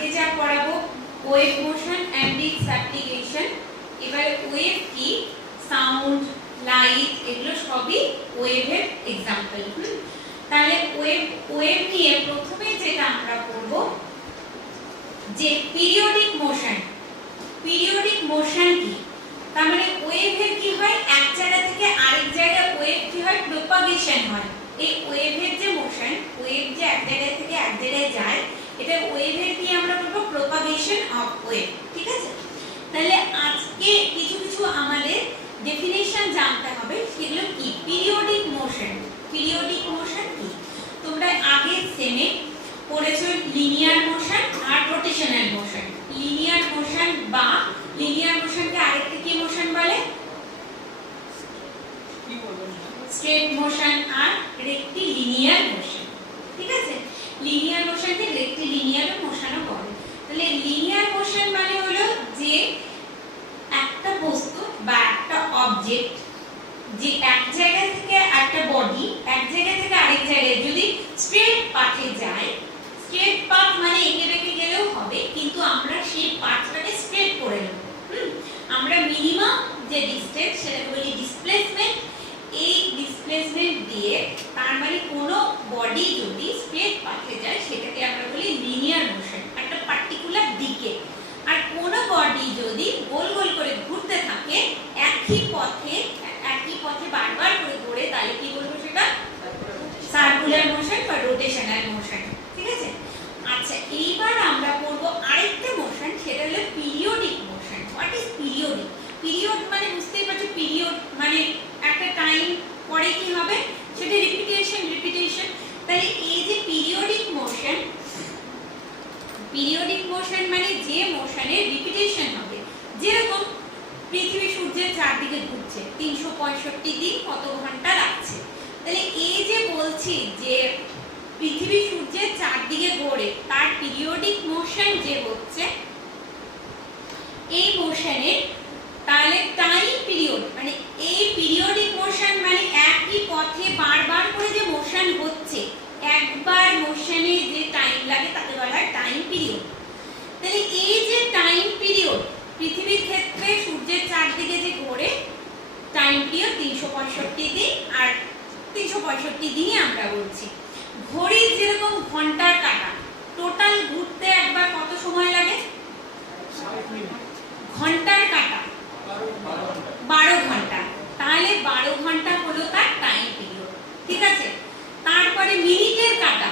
আজকে যা পড়াবো wave motion and its application. এবারে ওয়েভ কি, সাউন্ড, লাইট, এগুলো সবই ওয়েভের এক্সাম্পল। তাহলে ওয়েভ নিয়ে প্রথমে যেটা আমরা পড়ব যে পিরিয়ডিক মোশন। পিরিয়ডিক মোশন কি, তার মানে ওয়েভের কি হয়, এক জায়গা থেকে আরেক জায়গায় ওয়েভ কি হয়, প্রপাগেশন হয়। এই ওয়েভের যে মোশন, ওয়েভ যে এক জায়গা থেকে এক জায়গায় যায়, এটা ওয়েভের কি আমরা বলবো প্রপাগেশন অফ ওয়েভ। ঠিক আছে, তাহলে আজকে কিছু কিছু আমাদের ডেফিনেশন জানতে হবে, সেগুলো কি। পিরিয়ডিক মোশন, পিরিয়ডিক মোশন কি তোমরা আগে সেমে পড়েছো, লিনিয়ার মোশন আর রোটেশনাল মোশন। লিনিয়ার মোশন বা লিনিয়ার মোশনকে আরেকটা কি মোশন বলে, স্ট্রেট মোশন আর রেক্টিলিনিয়ার মোশন। ঠিক আছে, লিনিয়ার মোশনকে রেক্টিলিনিয়ার মোশনও বলে। তাহলে লিনিয়ার মোশন মানে হলো যে একটা বস্তু বা একটা অবজেক্ট যে এক জায়গা থেকে একটা বডি এক জায়গা থেকে আরেক জায়গায় যদি স্ট্রেট পাথে যায়, স্ট্রেট পাথ মানে এঁকে বেঁকে গেলেও হবে, কিন্তু আমরা সেই পাথটাকে স্ট্রেট করে নেব। আমরা মিনিমাম যে ডিসটেন্স সেটাকে বলি ডিসপ্লেসমেন্ট। এই ডিসপ্লেসমেন্ট দিয়ে তার মানে কোনো বডি যদি স্ট্রেট পাথে যায় সেটাকে আমরা বলি লিনিয়ার মোশন, একটা পার্টিকুলার দিকে। আর কোনো বডি যদি গোল গোল করে ঘুরতে থাকে একই পথে বারবার করে ঘোরে, তাহলে কি বলবো সেটা সার্কুলার মোশন বা রোটেশনাল মোশন। ঠিক আছে, আচ্ছা এইবার আমরা পড়ব আরেকটা মোশন, সেটা হলো periodic motion. What is periodic? Period মানে বুঝতেই পারছো, পিরিয়ড মানে একটা টাইম পরে কি হবে সেটা রিপিটেশন। তাহলে এই যে পিরিয়ডিক মোশন, পিরিয়ডিক মোশন মানে যে মোশনের রিপিটেশন হবে। যেরকম পৃথিবী সূর্যের চারদিকে ঘুরছে 365 দিন কত ঘন্টা লাগছে, তাহলে এই যে বলছি যে পৃথিবী সূর্যের চারদিকে ঘোরে, তার পিরিয়ডিক মোশন যে হচ্ছে এই মোশনের তাহলে টাইম পিরিয়ড, মানে এই পিরিয়ডিক মোশন মানে একই পথে বারবার করে যে মোশন হচ্ছে, একবার মোশনে যে টাইম লাগে তাকে বলা হয় টাইম পিরিয়ড। তাহলে এই যে টাইম পিরিয়ড পৃথিবীর ক্ষেত্রে সূর্যের চারদিকে যে ঘোরে, টাইম পিরিয়ড 365 দিন, আর 365 দিনই আমরা বলছি। ঘড়ির যেরকম ঘন্টার কাঁটা, টোটাল ঘুরতে একবার কত সময় লাগে? ঘন্টার কাঁটা 12 ঘন্টা, তাহলে 12 ঘন্টা হলো তার টাইম পিরিয়ড। ঠিক আছে, তারপরে মিনিটের কাঁটা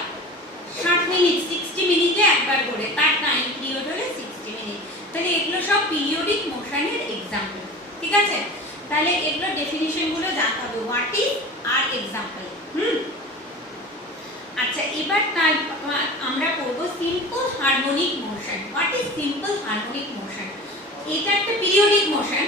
60 মিনিট, 60 মিনিটে একবার ঘোরে, তার টাইম পিরিয়ড হলো 60 মিনিট। তাহলে এগুলো সব পিরিয়ডিক মোশনের এক্সাম্পল। ঠিক আছে, তাহলে এগুলো ডেফিনিশন গুলো জানতে হবে, হোয়াট ইজ আর এক্সাম্পল। আচ্ছা এবার আমরা পড়ব simple harmonic motion. What is simple harmonic motion? এটা একটা periodic motion.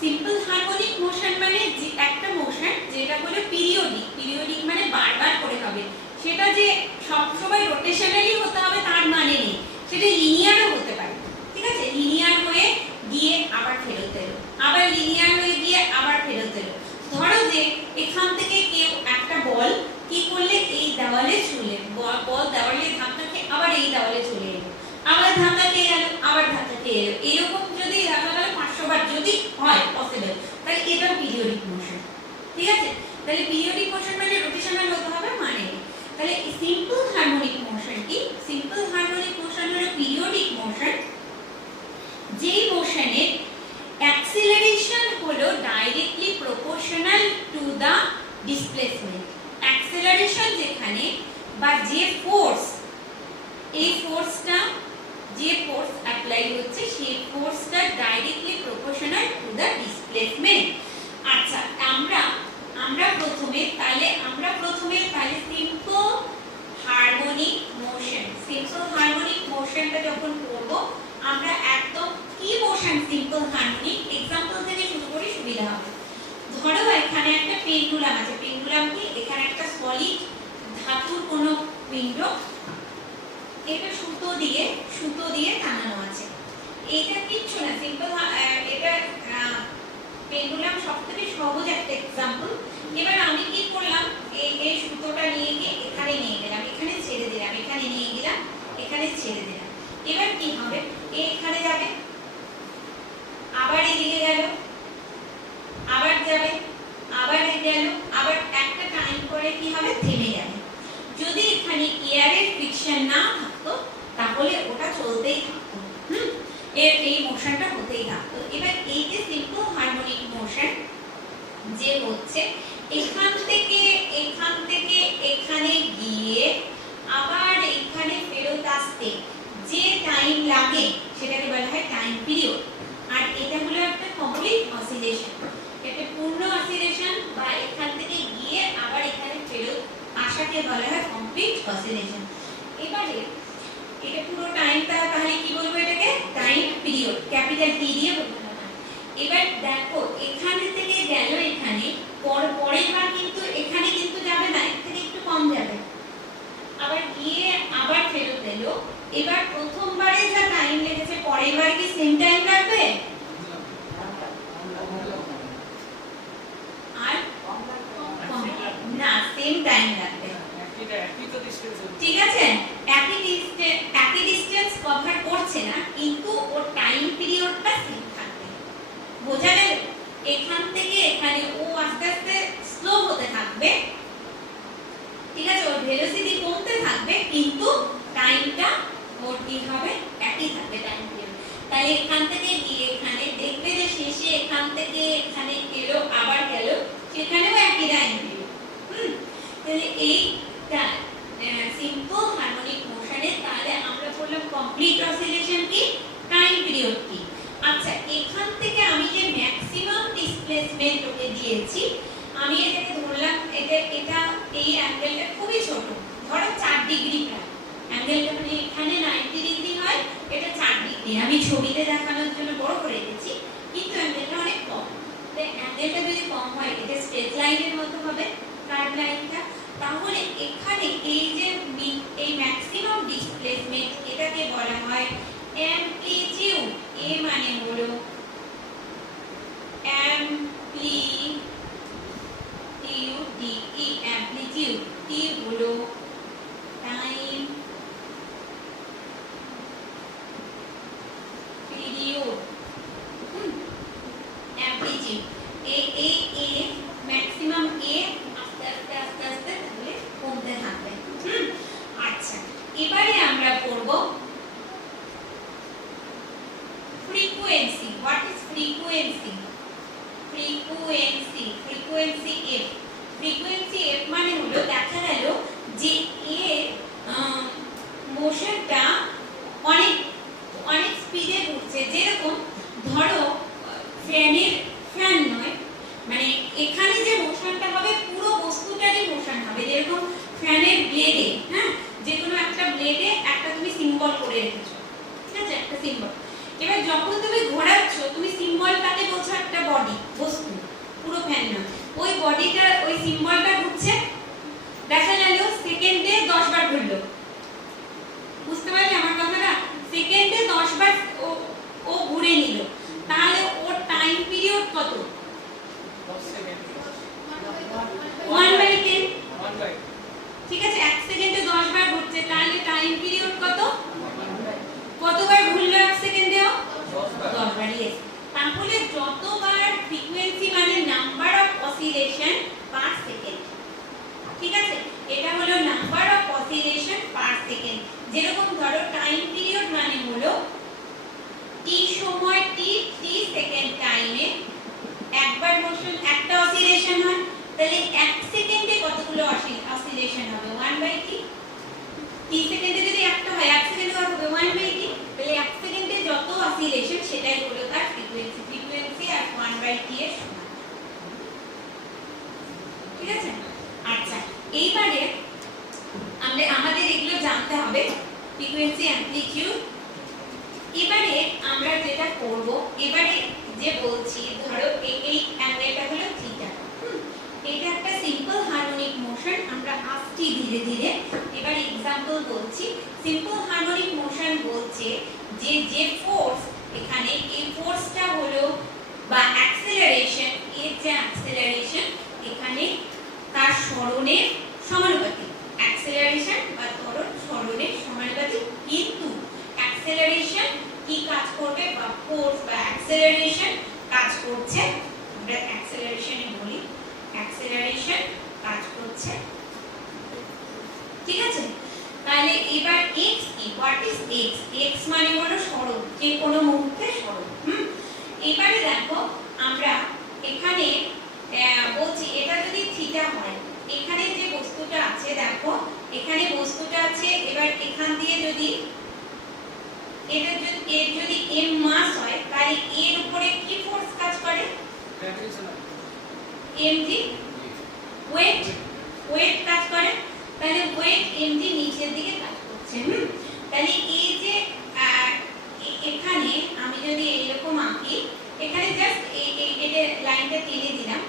Simple harmonic motion মানে যে একটা মোশন যেটা বলে পিরিয়ডিক। পিরিয়ডিক মানে বারবার করে হবে, সেটা যে সব সময় রোটেশনালি হতে হবে তার মানে নেই, সেটা লিনিয়ারও হতে পারে। ঠিক আছে, লিনিয়ার হয়ে গিয়ে আবার ফেরত এলো, আবার লিনিয়ার হয়ে গিয়ে আবার ফেরত এলো। ধরো যে এখান থেকে কেউ একটা বল কি করলে এই দেওয়ালে ছুঁলে, বল দেওয়ালে ধাক্কা খেয়ে আবার এই দেওয়ালে চলে এলো, আবার ধাক্কা খেয়ে গেল, আবার ধাক্কা খেয়ে এলো, এরকম যদি দেখা গেল 500 বার যদি হয় পসিবল, তাহলে এটা পিরিয়ডিক মোশন। ঠিক আছে, তাহলে পিরিয়ডিক মোশন মানে রোটেশনাল হতে হবে মানে নেই। তাহলে সিম্পল হারমোনিক মোশন কি? সিম্পল হারমোনিক মোশন হলো পিরিয়ডিক মোশন যেই মোশনের অ্যাক্সিলারেশন হলো directly proportional to the displacement. Acceleration যেখানে বা যে ফোর্স, এই ফোর্সটা যে ফোর্স অ্যাপ্লাই হচ্ছে সেই ফোর্সটা directly proportional to the displacement. আচ্ছা আমরা প্রথমে তাহলে simple harmonic motion, simple harmonic মোশনটা যখন করব আমরা একদম কি মোশন সিম্পল হারমোনিক এক্সাম্পল থেকে শুরু করি, সুবিধা হবে। ধরো এখানে একটা পেন্ডুলাম আছে, পেন্ডুলাম কি এখানে একটা সলিড ধাতুর কোনো পিণ্ড, এটা সুতো দিয়ে টানানো আছে। এটা কিচ্ছু না, সিম্পল। এটা পেন্ডুলাম সবথেকে সহজ একটা এক্সাম্পল। এবার আমি কি করলাম, এই সুতোটা নিয়ে গিয়ে এখানে নিয়ে গেলাম, এখানে ছেড়ে দিলাম, এখানে নিয়ে গেলাম, এখানে ছেড়ে দিলাম। এবার কি হবে, এখানে যাবে, আবার এদিকে গেল, আবার যাবে, আবার গেল, আবার একটা টাইম পরে কি হবে, থেমে যাবে। যদি এখানে এয়ারের ফ্রিকশন না থাকতো তাহলে ওটা চলতেই থাকতো, এই মোশনটা হতেই থাকতো। এবার এই যে সিম্পল হারমোনিক মোশন যে হচ্ছে এখান থেকে এখানে গিয়ে আবার এখানে ফেরত আসতে যে টাইম লাগে সেটাকে বলা হয় টাইম পিরিয়ড। আর এটা হলো একটা কমপ্লিট অসিলেশন, এটা পূর্ণ অসিলেশন বা এখান থেকে গিয়ে আবার এখানে ফেরত আসাকে বলা হয় কমপ্লিট অসিলেশন। এবারে এটা পুরো টাইমটা তাহলে কি বলবো, এটাকে টাইম পিরিয়ড, ক্যাপিটাল টি দিয়ে বলবো না। এবার দেখো এখানে থেকে গেল এখানে, পরের বার কিন্তু এখানে কিন্তু যাবে না, এর থেকে একটু কম যাবে, আবার গিয়ে আবার ফেরত এলো। এবার প্রথমবারে যা টাইম লেগেছে পরের বার কি সেম টাইম লাগবে? আর না, সেম টাইম লাগবে, ঠিক আছে? একই ডিসটেন্স কভার করছে না, কিন্তু ওর টাইম পিরিয়ডটা সেম থাকবে। বোঝা গেল? এখান থেকে এখানে ও আস্তে আস্তে স্লো হতে থাকবে, ঠিক আছে, ওর ভেলোসিটি কমতে থাকবে, কিন্তু টাইমটা ওর কি হবে, একই থাকবে টাইম পিরিয়ড। তাহলে এখান থেকে গিয়ে এখানে দেখবে যে শেষে এখান থেকে এখানে এলো আবার গেল, সেখানেও একই টাইম পিরিয়ড। তাহলে এইটা সিম্পল হারমোনিক মোশনে তাহলে আমরা বললাম কমপ্লিট অসিলেশন কি, টাইম পিরিয়ড কি। আচ্ছা, এখান থেকে আমি যে ম্যাক্সিমাম ডিসপ্লেসমেন্ট ওকে দিয়েছি, আমি এটাকে ধরলাম এটা এই অ্যাঙ্গেলটা খুবই ছোট, ধরো 4 ডিগ্রি প্রায় অ্যাঙ্গেলটা, মানে এখানে 90 ডিগ্রি হয়, এটা 4 ডিগ্রি। আমি ছবিতে দেখানোর জন্য বড় করে দিয়েছি, কিন্তু অ্যাঙ্গেলটা অনেক কম। তাই অ্যাঙ্গেলটা যদি কম হয় এটা স্ট্রেট লাইনের মতো হবে কার্ভ লাইনটা। তাহলে এখানে এই যে এই ম্যাক্সিমাম ডিসপ্লেসমেন্ট এটাকে বলা হয় অ্যামপ্লিটিউড। এ মানে হলো অ্যামপ্লিটিউড, ডি অ্যামপ্লিটিউড, টি হলো টাইম পিরিয়ড, অ্যামপ্লিটিউড এ ম্যাক্সিমাম এ আস্তে আস্তে আস্তে আস্তে তাহলে কমতে থাকবে। আচ্ছা, এবারে আমরা পড়ব frequency. What is frequency? Frequency F. Frequency F মানে হলো দেখা গেল যে মোশনটা অনেক স্পিডে ঘুরছে। যেরকম ধরো ফ্যান নয়, মানে এখানে যে মোশনটা হবে পুরো বস্তুটারই মোশন হবে। যেরকম ফ্যানের ব্লেডে, যে কোনো একটা ব্লেডে একটা তুমি সিম্বল করে রেখেছো, ঠিক আছে, একটা সিম্বল। এবার যখন তুমি ঘোরাচ্ছ তুমি সিম্বলটাকে বলছো একটা বডি, বস্তু, পুরো ফ্যান না, ওই বডিটা ওই সিম্বলটা ঘুরছে, দেখা গেল সেকেন্ডে 10 বার ঘুরলো। বুঝতে পারলে আমার কথাটা? সেকেন্ডে 10 বার ও ঘুরে নিল, তাহলে ওর টাইম পিরিয়ড কত? 10 সেকেন্ড, 1/10, 1/10, ঠিক আছে। 1 সেকেন্ডে 10 বার ঘুরছে, তাহলে টাইম পিরিয়ড কত? কতবার ঘুরলো 1 সেকেন্ডেও? 10 বার। ইয়েস। তাহলে যতবার ফ্রিকোয়েন্সি মানে number of oscillation per second, ঠিক আছে, এটা হলো number of oscillation per second. যেরকম ধরো টাইম পিরিয়ড মানে হলো টি সময় টি সেকেন্ড টাইমে একবার মোশন, একটা অসিলেশন হয়, তাহলে 1 সেকেন্ডে কতগুলো অসিলেশন হবে? 1/t। টি সেকেন্ডে যদি একটা হয় 1 সেকেন্ডে কত হবে? 1/t। তাহলে 1 সেকেন্ডে যত অসিলেশন সেটাই হলো তার ফ্রিকোয়েন্সি। ফ্রিকোয়েন্সি আর 1/t এর সমান, ঠিক আছে। আচ্ছা, এইবারে আমাদের এগুলো জানতে হবে, ফ্রিকোয়েন্সি, অ্যামপ্লিটিউড। এবারে আমরা যেটা করব, এবারে যে বলছি ধরো এই অ্যাঙ্গেলটা হলো থিটা, এটা একটা সিম্পল হারমোনিক মোশন। আমরা আসছি ধীরে ধীরে। এবার एग्जांपल বলছি। সিম্পল হারমোনিক মোশন বলছে যে ফোর্স এখানে, এই ফোর্সটা হলো বা অ্যাক্সেলারেশন, এর যে অ্যাক্সেলারেশন এখানে তার সরণের সমানুপাতিক। অ্যাক্সেলারেশন বা ত্বরণ সরণের সমানুপাতিক, কিন্তু অ্যাক্সেলারেশন কাজ করছে, আমরা অ্যাক্সেলারেশনে বলি, অ্যাক্সেলারেশন কাজ করছে, ঠিক আছে। তাহলে এবার x কি, হোয়াট ইজ x? x মানে হলো সরণ, যে কোনো মুহূর্তে সরণ। এবারে দেখো আমরা এখানে বলছি এটা যদি থিটা হয়, এখানে যে বস্তুটা আছে দেখো, এখানে বস্তুটা আছে, এবার এখান দিয়ে যদি এটা যদি m মাস হয়, তাহলে এর উপরে কি ফোর্স কাজ করে? mg ওয়েট কাজ করে, তাহলে ওয়েট mg নিচের দিকে কাজ করছে। তাহলে এই যে এখানে আমি যদি এইরকম আঁকি, এখানে জাস্ট এটা লাইনটা টেনে দিলাম,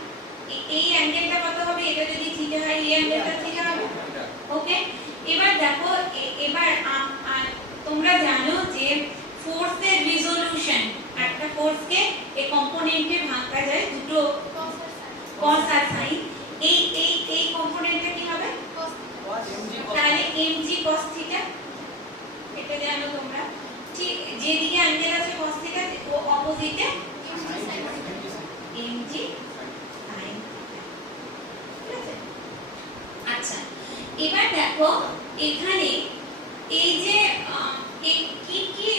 এই অ্যাঙ্গেলটা কত হবে? এটা যদি থিটা হয়, এই অ্যাঙ্গেলটা থিটা হবে, ওকে। এবার দেখো, এবার তোমরা জানো যে ফোর্সের রিজোলিউশন, একটা ফোর্সকে এই কম্পোনেন্টে ভাঙা যায় দুটো cos আর sin, এই কম্পোনেন্টটা কি হবে? তাহলে mg cos θ, এটা জানো তোমরা, ঠিক যেদিকে অ্যাঙ্গেল আছে cos θ ও অপোজিটে mg sin θ, ঠিক আছে। আচ্ছা, এবার দেখো এখানে এই যে কি কি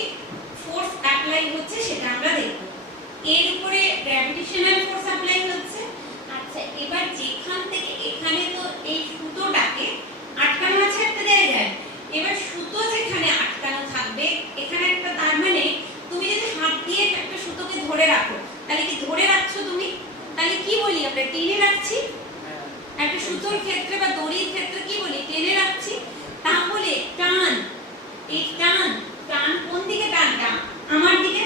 ফোর্স অ্যাপ্লাই হচ্ছে সেটা আমরা দেখব। এর উপরে গ্র্যাভিটেশনাল ফোর্স অ্যাপ্লাই হচ্ছে। আচ্ছা, এবার যেখান থেকে এখানে তো এই সুতোটাকে আটকানো আছে একটা জায়গায়, এবার সুতো যেখানে আটকানো থাকবে এখানে একটা, তার মানে তুমি যদি হাত দিয়ে একটা সুতোকে ধরে রাখো, তাহলে কি ধরে রাখছো তুমি? তাহলে কি বলি আমরা? টেনে রাখছি। একটা সুতোর ক্ষেত্রে বা দড়ির ক্ষেত্রে কি বলি? টেনে রাখছি। তাহলে টান, এই টান কোন দিকে? টানটা আমার দিকে।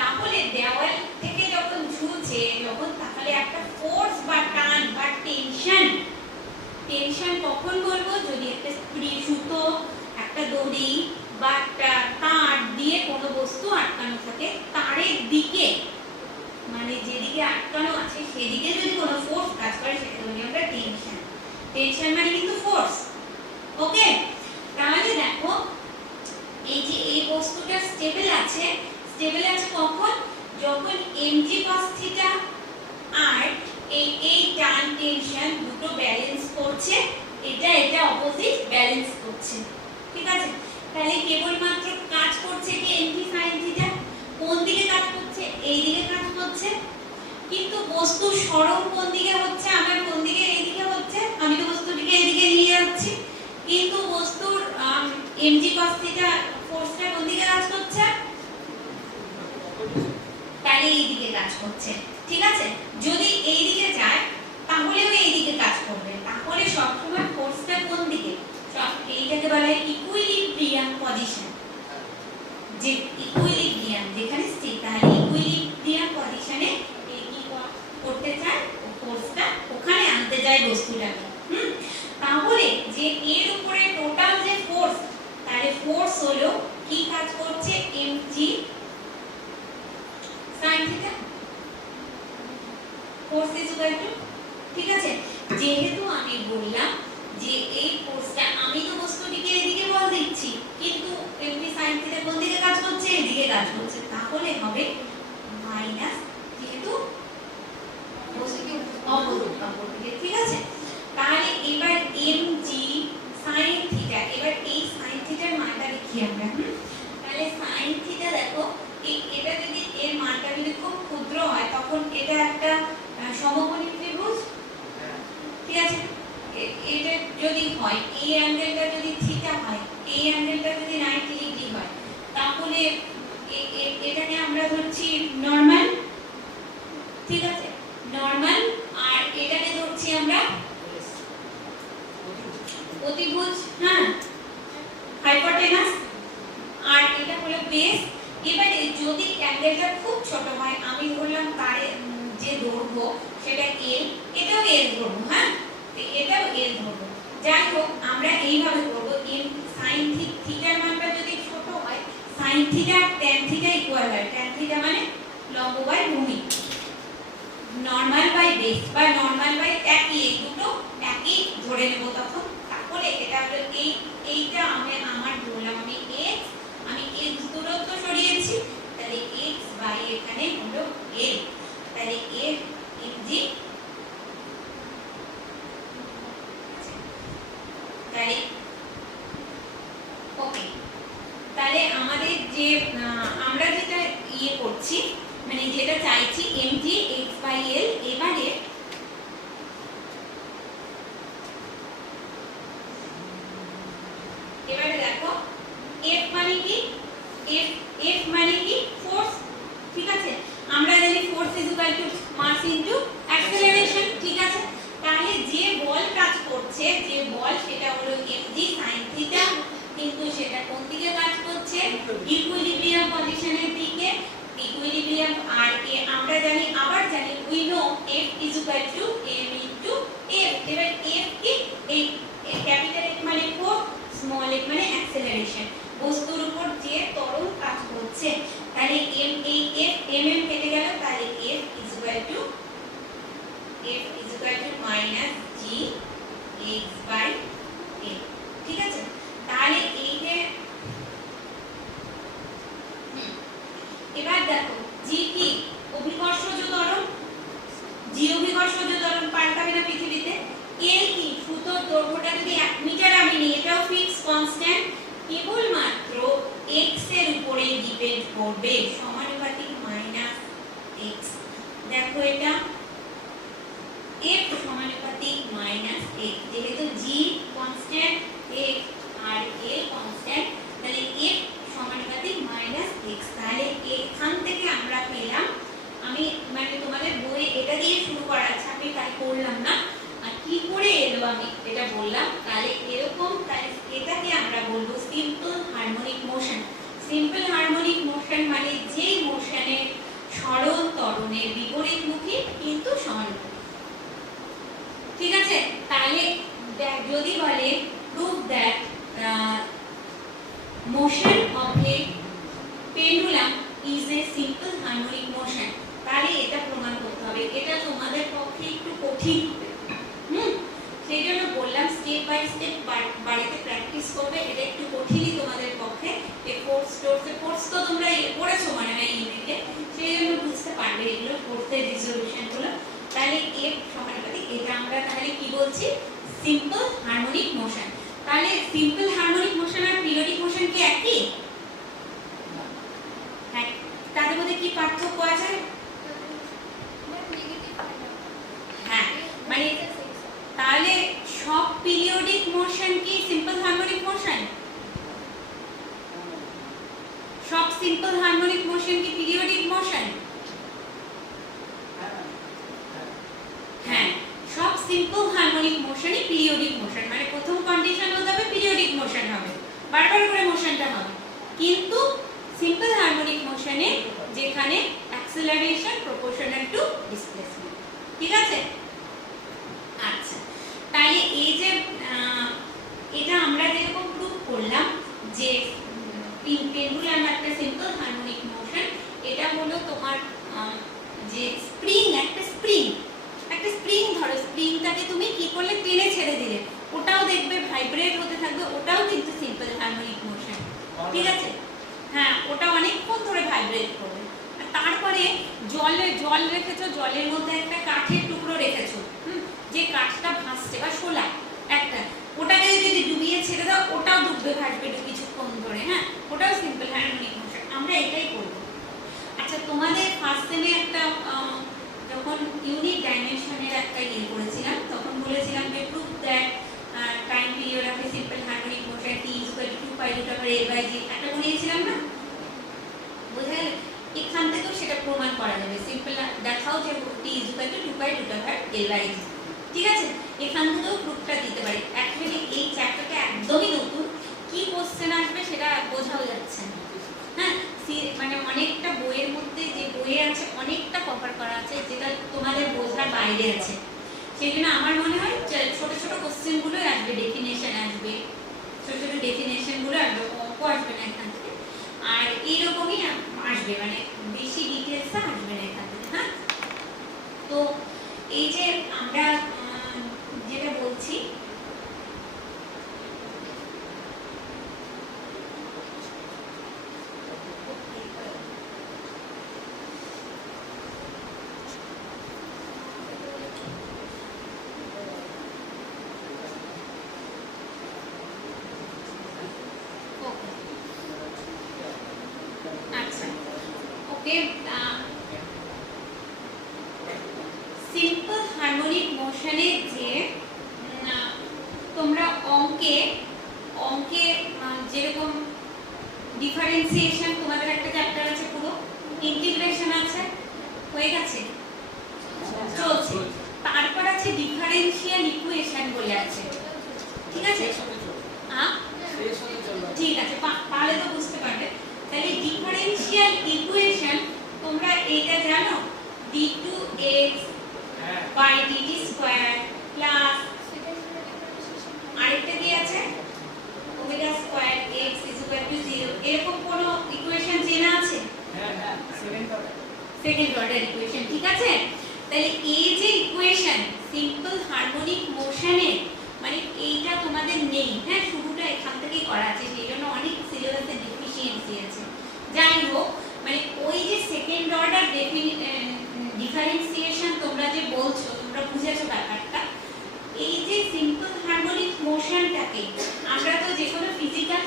তাহলে দেওয়াল থেকে যখন ঝুলছে, যখন তাহলে একটা ফোর্স বা টান বা টেনশন কখন বলবো? যদি একটা সুতো, একটা দড়ি বা একটা তার দিয়ে কোনো বস্তু আটকানো থাকে, তারের দিকে মানে যেদিকে আটকানো আছে সেদিকে যদি কোনো ফোর্স কাজ করে, সেটা বলি আমরা টেনশন। টেনশন মানে কিন্তু ফোর্স, ওকে। তাহলে দেখো এই যে এই বস্তুটা স্টেবল আছে কখন? যখন mg cos θ আর এই টান টেনশন দুটো ব্যালেন্স করছে, এটা অপোজিট ব্যালেন্স করছে, ঠিক আছে। তাহলে কেবলমাত্র কাজ করছে কি mg sin θ, কোন দিকে কাজ করছে? এই দিকে কাজ করছে। কিন্তু বস্তুর সরণ কোন দিকে হচ্ছে? আমার কোন দিকে? এই দিকে হচ্ছে। আমি তো বস্তুটিকে এদিকে নিয়ে যাচ্ছি, কিন্তু বস্তুর mg cos θ ফোর্সটা কোন দিকে কাজ করছে? তাহলে এই দিকে কাজ করছে, ঠিক আছে। যদি এই দিকে যায় তাহলেও এই দিকে কাজ করবে। তাহলে সবসময় ফোর্সটা কোন দিকে? এইটাকে বলা হয় ইকুইলিব্রিয়াম পজিশন। যে ইকুইলিব্রিয়াম যেখানে স্থির, তাহলে ইকুইলিব্রিয়াম পজিশনে এই কি করতে চায়? ফোর্সটা ওখানে আনতে যায় বস্তুটাকে। তাহলে যে এর উপরে টোটাল যে ফোর্স, তাহলে ফোর্স হলো কি কাজ করছে? mg sin θ, force is equal to, ঠিক আছে। যেহেতু আমি বললাম যে এই ফোর্সটা, আমি তো বস্তুটিকে এদিকে বল দিচ্ছি, কিন্তু mg sin θ কোন দিকে কাজ করছে? এদিকে কাজ করছে। তাহলে হবে মাইনাস, যেহেতু বস্তুটি অপোজিট, ঠিক আছে। তাহলে এবার mg sin θ, এবার এই sin θ এর মানটা লিখি আমরা। তাহলে sin θ দেখো, এটা যদি এর মানটা যদি খুব ক্ষুদ্র হয়, তখন এটা একটা সমকোণী ত্রিভুজ, ঠিক আছে। এটা যদি হয়, এই অ্যাঙ্গেলটা যদি থিটা হয়, এই অ্যাঙ্গেলটা যদি 90 ডিগ্রি হয়, তাহলে এটাকে আমরা ধরছি নরমাল, ঠিক আছে, নরমাল। আর এটাকে ধরছি আমরা অতিভুজ, হ্যাঁ, হাইপোটেনাস। আর এটা হলো বেস। এবারে যদি অ্যাঙ্গেলটা খুব ছোট হয়, আমি বললাম তারে যে দৈর্ঘ্য সেটা l, এটাও l ধরবো, হ্যাঁ, এটাও l ধরবো। যাই হোক, আমরা এইভাবে করব। sin θ এর মানটা যদি ছোট হয়, sin θ tan θ ইকুয়াল হয়, tan θ মানে লম্ব বাই ভূমি, নরমাল বাই বেস বা নরমাল বাই একই, এই দুটো একই ধরে নেব তখন। তাহলে এটা হলো এইটা আমার ধরলাম আমি x, আমি x দূরত্ব সরিয়েছি, তাহলে x বাই আমাদের যে আমরা যেটা ইয়ে করছি মানে যেটা চাইছি mg x/l এবারে দেখো f মানে কি f মানে কি ফোর্স ঠিক আছে আমরা জানি force is equal to mass into acceleration ঠিক আছে তাহলে যে বল কাজ করছে যে বল সেটা হলো mg sin থিটা কিন্তু সেটা কোন দিকে কাজ করছে ইকুইলিব্রিয়াম পজিশনের দিকে ইকুইলিব্রিয়াম আর আমরা জানি আবার জানি we know f is equal two m into f এবার f কি এই ক্যাপিটাল F মানে ফোর্স স্মল f মানে অ্যাক্সেলারেশন বস্তুর উপর যে ত্বরণ কাজ করছে তাহলে m এই f mm কেটে গেল তাহলে f is equal to minus g x by a ঠিক আছে তাহলে এই যে এবার দেখো g কি অভিকর্ষজ ত্বরণ g অভিকর্ষজ ত্বরণ পাল্টাবে না পৃথিবীতে l কি সুতোর দৈর্ঘ্যটা যদি 1 মিটার আমি নিই এটাও ফিক্স কনস্ট্যান্ট কেবলমাত্র x এর উপরে ডিপেন্ড করবে সমানুপাতিক মাইনাস x দেখো এটা f সমানুপাতিক মাইনাস x যেহেতু g কনস্ট্যান্ট x আর l কনস্ট্যান্ট তাহলে f সমানুপাতিক মাইনাস x তাহলে এখান থেকে আমরা পেলাম আমি মানে তোমাদের বই এটা দিয়ে শুরু করা আছে আমি তাই করলাম না আর কি করে এলো আমি এটা বললাম তাহলে এরকম তাই এটাকে আমরা বলবো simple harmonic motion simple harmonic motion মানে যেই মোশনে সরল ত্বরণের বিপরীতমুখী কিন্তু সমানুপাতিক ঠিক আছে তাহলে যদি বলে prove that motion of a pendulum is a simple harmonic motion তাহলে এটা প্রমাণ করতে হবে এটা তোমাদের পক্ষে একটু কঠিন হবে সেই জন্য বললাম স্টেপ বাই স্টেপ বাড়িতে প্র্যাকটিস করবে এটা একটু কঠিনই তোমাদের পক্ষে এই কোর্স তো তোমরা পড়েছো মানে হয় ইউনিটে সেই জন্য বুঝতে পারবে এগুলো পড়তে রিজলিউশন গুলো তাহলে f সমানুপাতিক এটা আমরা তাহলে কি বলছি সিম্পল হারমোনিক মোশন তাহলে সিম্পল হারমোনিক মোশন আর পিরিয়ডিক মোশন কি একই হ্যাঁ তাদের মধ্যে কি পার্থক্য আছে হ্যাঁ মানে তাহলে সব পিরিয়ডিক মোশন কি সিম্পল হারমোনিক মোশন সব সিম্পল হারমোনিক মোশন কি পিরিয়ডিক মোশন হ্যাঁ সব সিম্পল হারমোনিক মোশনই পিরিয়ডিক মোশন মানে প্রথম কন্ডিশন হতে হবে পিরিয়ডিক মোশন হবে বারবার করে মোশনটা হবে কিন্তু সিম্পল হারমোনিক মোশনে যেখানে অ্যাক্সেলারেশন প্রপোর্শনাল টু ডিসপ্লেসমেন্ট ঠিক আছে আচ্ছা তাহলে এই যে এটা আমরা যেরকম প্রুভ করলাম যে পেন্ডুলাম একটা সিম্পল হারমোনিক মোশন এটা হলো তোমার যে স্প্রিং একটা স্প্রিং ধরো স্প্রিংটাকে তুমি কি করলে টেনে ছেড়ে দিলে ওটাও দেখবে ভাইব্রেট হতে থাকবে ওটাও কিন্তু সিম্পল হারমোনিক মোশন ঠিক আছে হ্যাঁ ওটা অনেকক্ষণ ধরে ভাইব্রেট করবে তারপরে জল রেখেছো জলের মধ্যে একটা কাঠের টুকরো রেখেছো যে কাঠটা ভাসছে বা শোলা একটা ওটাকে যদি ডুবিয়ে ছেড়ে দাও ওটাও ডুববে ভাসবে কিছুক্ষণ ধরে হ্যাঁ ওটাও সিম্পল হারমোনিক মোশন আমরা এটাই করব আচ্ছা তোমাদের ফার্স্ট সেমে একটা যখন ইউনিট ডাইমেনশনের একটা ইয়ে করেছিলাম তখন বলেছিলাম যে prove that time period of a simple harmonic motion t = 2 pi √ l/g একটা বলেছিলাম না বুঝা গেল এখান থেকেও সেটা প্রমাণ করা যাবে সিম্পল দেখাও যে t = 2 পাই √ l/g ঠিক আছে এখান থেকেও প্রুফটা দিতে পারি অ্যাকচুয়ালি এই চ্যাপ্টারটা একদমই নতুন কি কোশ্চেন আসবে সেটা বোঝাও যাচ্ছে না হ্যাঁ মানে অনেকটা বইয়ের মধ্যে যে বইয়ে আছে অনেকটা কভার করা আছে যেটা তোমাদের বোঝার বাইরে আছে সেই জন্য আমার মনে হয় ছোট ছোট কোশ্চেনগুলো আসবে ডেফিনেশন আসবে ছোট ছোট ডেফিনেশনগুলো আসবে অঙ্ক আসবে না এখান থেকে আর এইরকমই আসবে মানে বেশি ডিটেলসটা আসবে না এখান থেকে হ্যাঁ তো এই যে আমরা যেটা বলছি ওকে, সিম্পল হারমোনিক মোশনে যে তোমরা অঙ্কে যেরকম ডিফারেন্সিয়েশন তোমাদের একটা চ্যাপ্টার আছে, পুরো ইন্টিগ্রেশন আছে, হয়ে গেছে, চলছে। তারপর আছে ডিফারেন্সিয়াল ইকুয়েশন বলে আছে, ঠিক আছে? ঠিক আছে, তাহলে তো বুঝতে পারবে। তাহলে ডিফারেন্সিয়াল ইকুয়েশন তোমরা এটা জানো, d2x by dt square plus আরেকটা কি আছে omega square x is equal to 0, এরকম কোন ইকুয়েশন চেনা আছে? হ্যাঁ, সেকেন্ড অর্ডার ইকুয়েশন, ঠিক আছে? তাহলে এই যে ইকুয়েশন সিম্পল হারমোনিক মোশনে, মানে এইটা তোমাদের নেই, হ্যাঁ, শুরুটা এখান থেকেই করা আছে, সেই জন্য অনেক সিলেবাসে ডেফিসিয়েন্সি আছে। যাই হোক, মানে ওই যে সেকেন্ড অর্ডার ডিফারেন্সিয়েশন তোমরা যে বলছো, তোমরা বুঝেছো ব্যাপারটা। এই যে সিম্পল হারমোনিক মোশনটাকে আমরা তো যে কোনো ফিজিক্যাল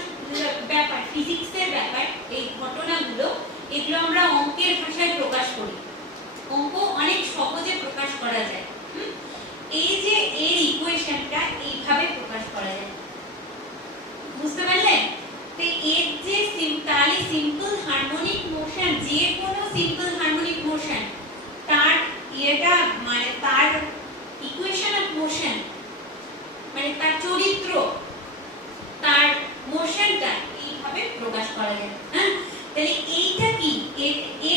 ব্যাপার, ফিজিক্সের ব্যাপার, এই ঘটনাগুলো এগুলো আমরা অঙ্কের ভাষায় প্রকাশ করি, অঙ্ক অনেক সহজে প্রকাশ করা যায়। এই যে এর ইকুয়েশনটা এইভাবে প্রকাশ করা যায়, বুঝতে পারলে? তো এর যে তাহলে সিম্পল হারমোনিক মোশন, যে কোনো সিম্পল হারমোনিক মোশন, তার এটা মানে তার ইকুয়েশন অফ মোশন, মানে তার চরিত্র, তার মোশনটা এইভাবে প্রকাশ করা যায়। হ্যাঁ, তাহলে এইটা কি?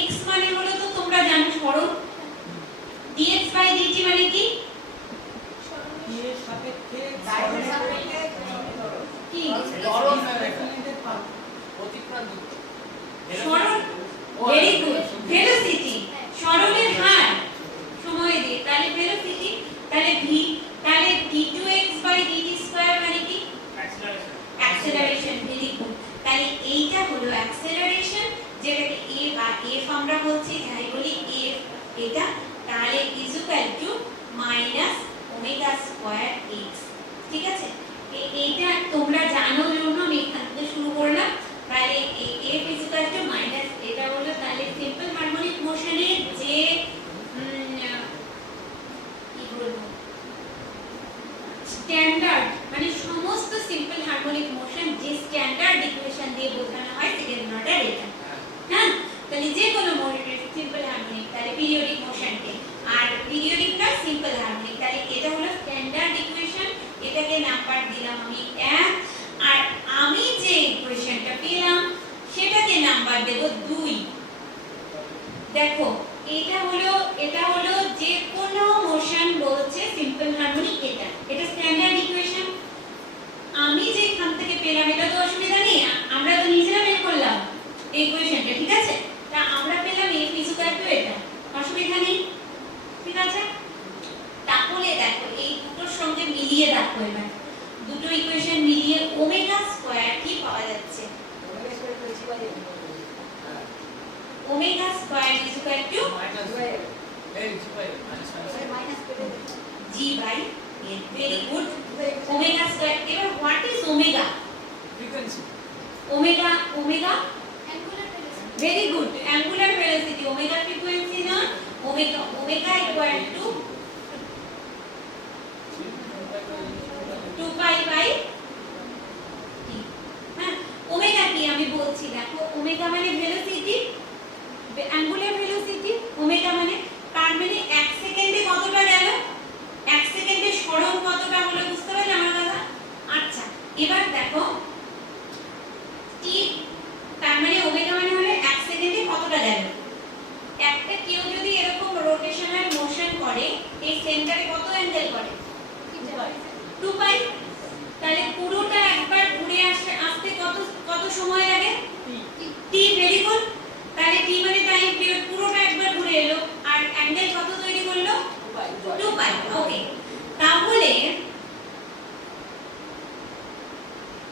x মানে হলো তো তোমরা জানো সরণ, dx by dt মানে কি? এর সাপেক্ষে কি সরণ অতিক্রান্ত সরণ, ভেরি গুড, ভেলোসিটি, সরণের হার সময় দিয়ে, তাহলে ভেলোসিটি, তাহলে v, তাহলে d2x by dt স্কয়ার মানে কি? Acceleration, very good. তাহলে এইটা হলো অ্যাক্সেলারেশন, যেটাকে a বা f আমরা বলছি, যাই বলি f এটা, তাহলে is equal to minus omega square x, ঠিক আছে? এইটা তোমরা জানো জন্য আমি এখান থেকে শুরু করলাম। তাহলে f is equal to minus, এটা হলো তাহলে সিম্পল হারমোনিক মোশনের যে কি বলবো স্ট্যান্ডার্ড, মানে সমস্ত সিম্পল হারমোনিক মোশন যে স্ট্যান্ডার্ড ইকুয়েশন দিয়ে বোঝানো হয় সেকেন্ড অর্ডার এটা। হ্যাঁ, তাহলে যে কোনো সিম্পল হারমোনিক, তাহলে পিরিয়ডিক মোশনকে, আর পিরিয়ডিক প্লাস সিম্পল হারমোনিক, তাহলে এটা হলো স্ট্যান্ডার্ড ইকুয়েশন, এটাকে নাম্বার দিলাম আমি 1, আর আমি যে ইকুয়েশনটা পেলাম সেটাকে নাম্বার দেব 2। দেখো, এটা হলো যে কোনো মোশন বলছে সিম্পল হারমোনিক, এটা স্ট্যান্ডার্ড ইকুয়েশন। আমি যে এখান থেকে পেলাম এটা তো অসুবিধা নেই, আমরা তো নিজেরা বের করলাম এই ইকুয়েশনটা, ঠিক আছে? তা আমরা পেলাম f ইজ ইকুয়াল টু এটা, অসুবিধা নেই, ঠিক আছে? তাহলে দেখো এই দুটোর সঙ্গে মিলিয়ে দেখো, এবার দুটো ইকুয়েশন মিলিয়ে ওমেগা স্কয়ার কি পাওয়া যাচ্ছে? Omega square is equal two g by a, very good, omega square। এবার what is omega? frequency, omega very good, angular velocity, omega frequency না, omega equal to 2 pi by t। হ্যাঁ, omega কি আমি বলছি, দেখো ওমেগা মানে velocity, angular velocity, omega মানে, তার মানে 1 সেকেন্ডে কতটা গেল, 1 সেকেন্ডে সরণ কতটা হলো, বুঝতে পারলে আমার কথা? আচ্ছা, এবার দেখো t, তার মানে ওমেগা মানে হলো 1 সেকেন্ডে কতটা গেল। একটা কেউ যদি এরকম রোটেশনাল মোশন করে, এই সেন্টারে কত অ্যাঙ্গেল করে? 2 পাই। তাহলে পুরোটা একবার ঘুরে আসতে কত সময় লাগে? t, very good. তাহলে t মানে টাইম পিরিয়ড, পুরোটা একবার ঘুরে এলো, আর অ্যাঙ্গেল কত তৈরি করলো? 2 পাই। ওকে, তাহলে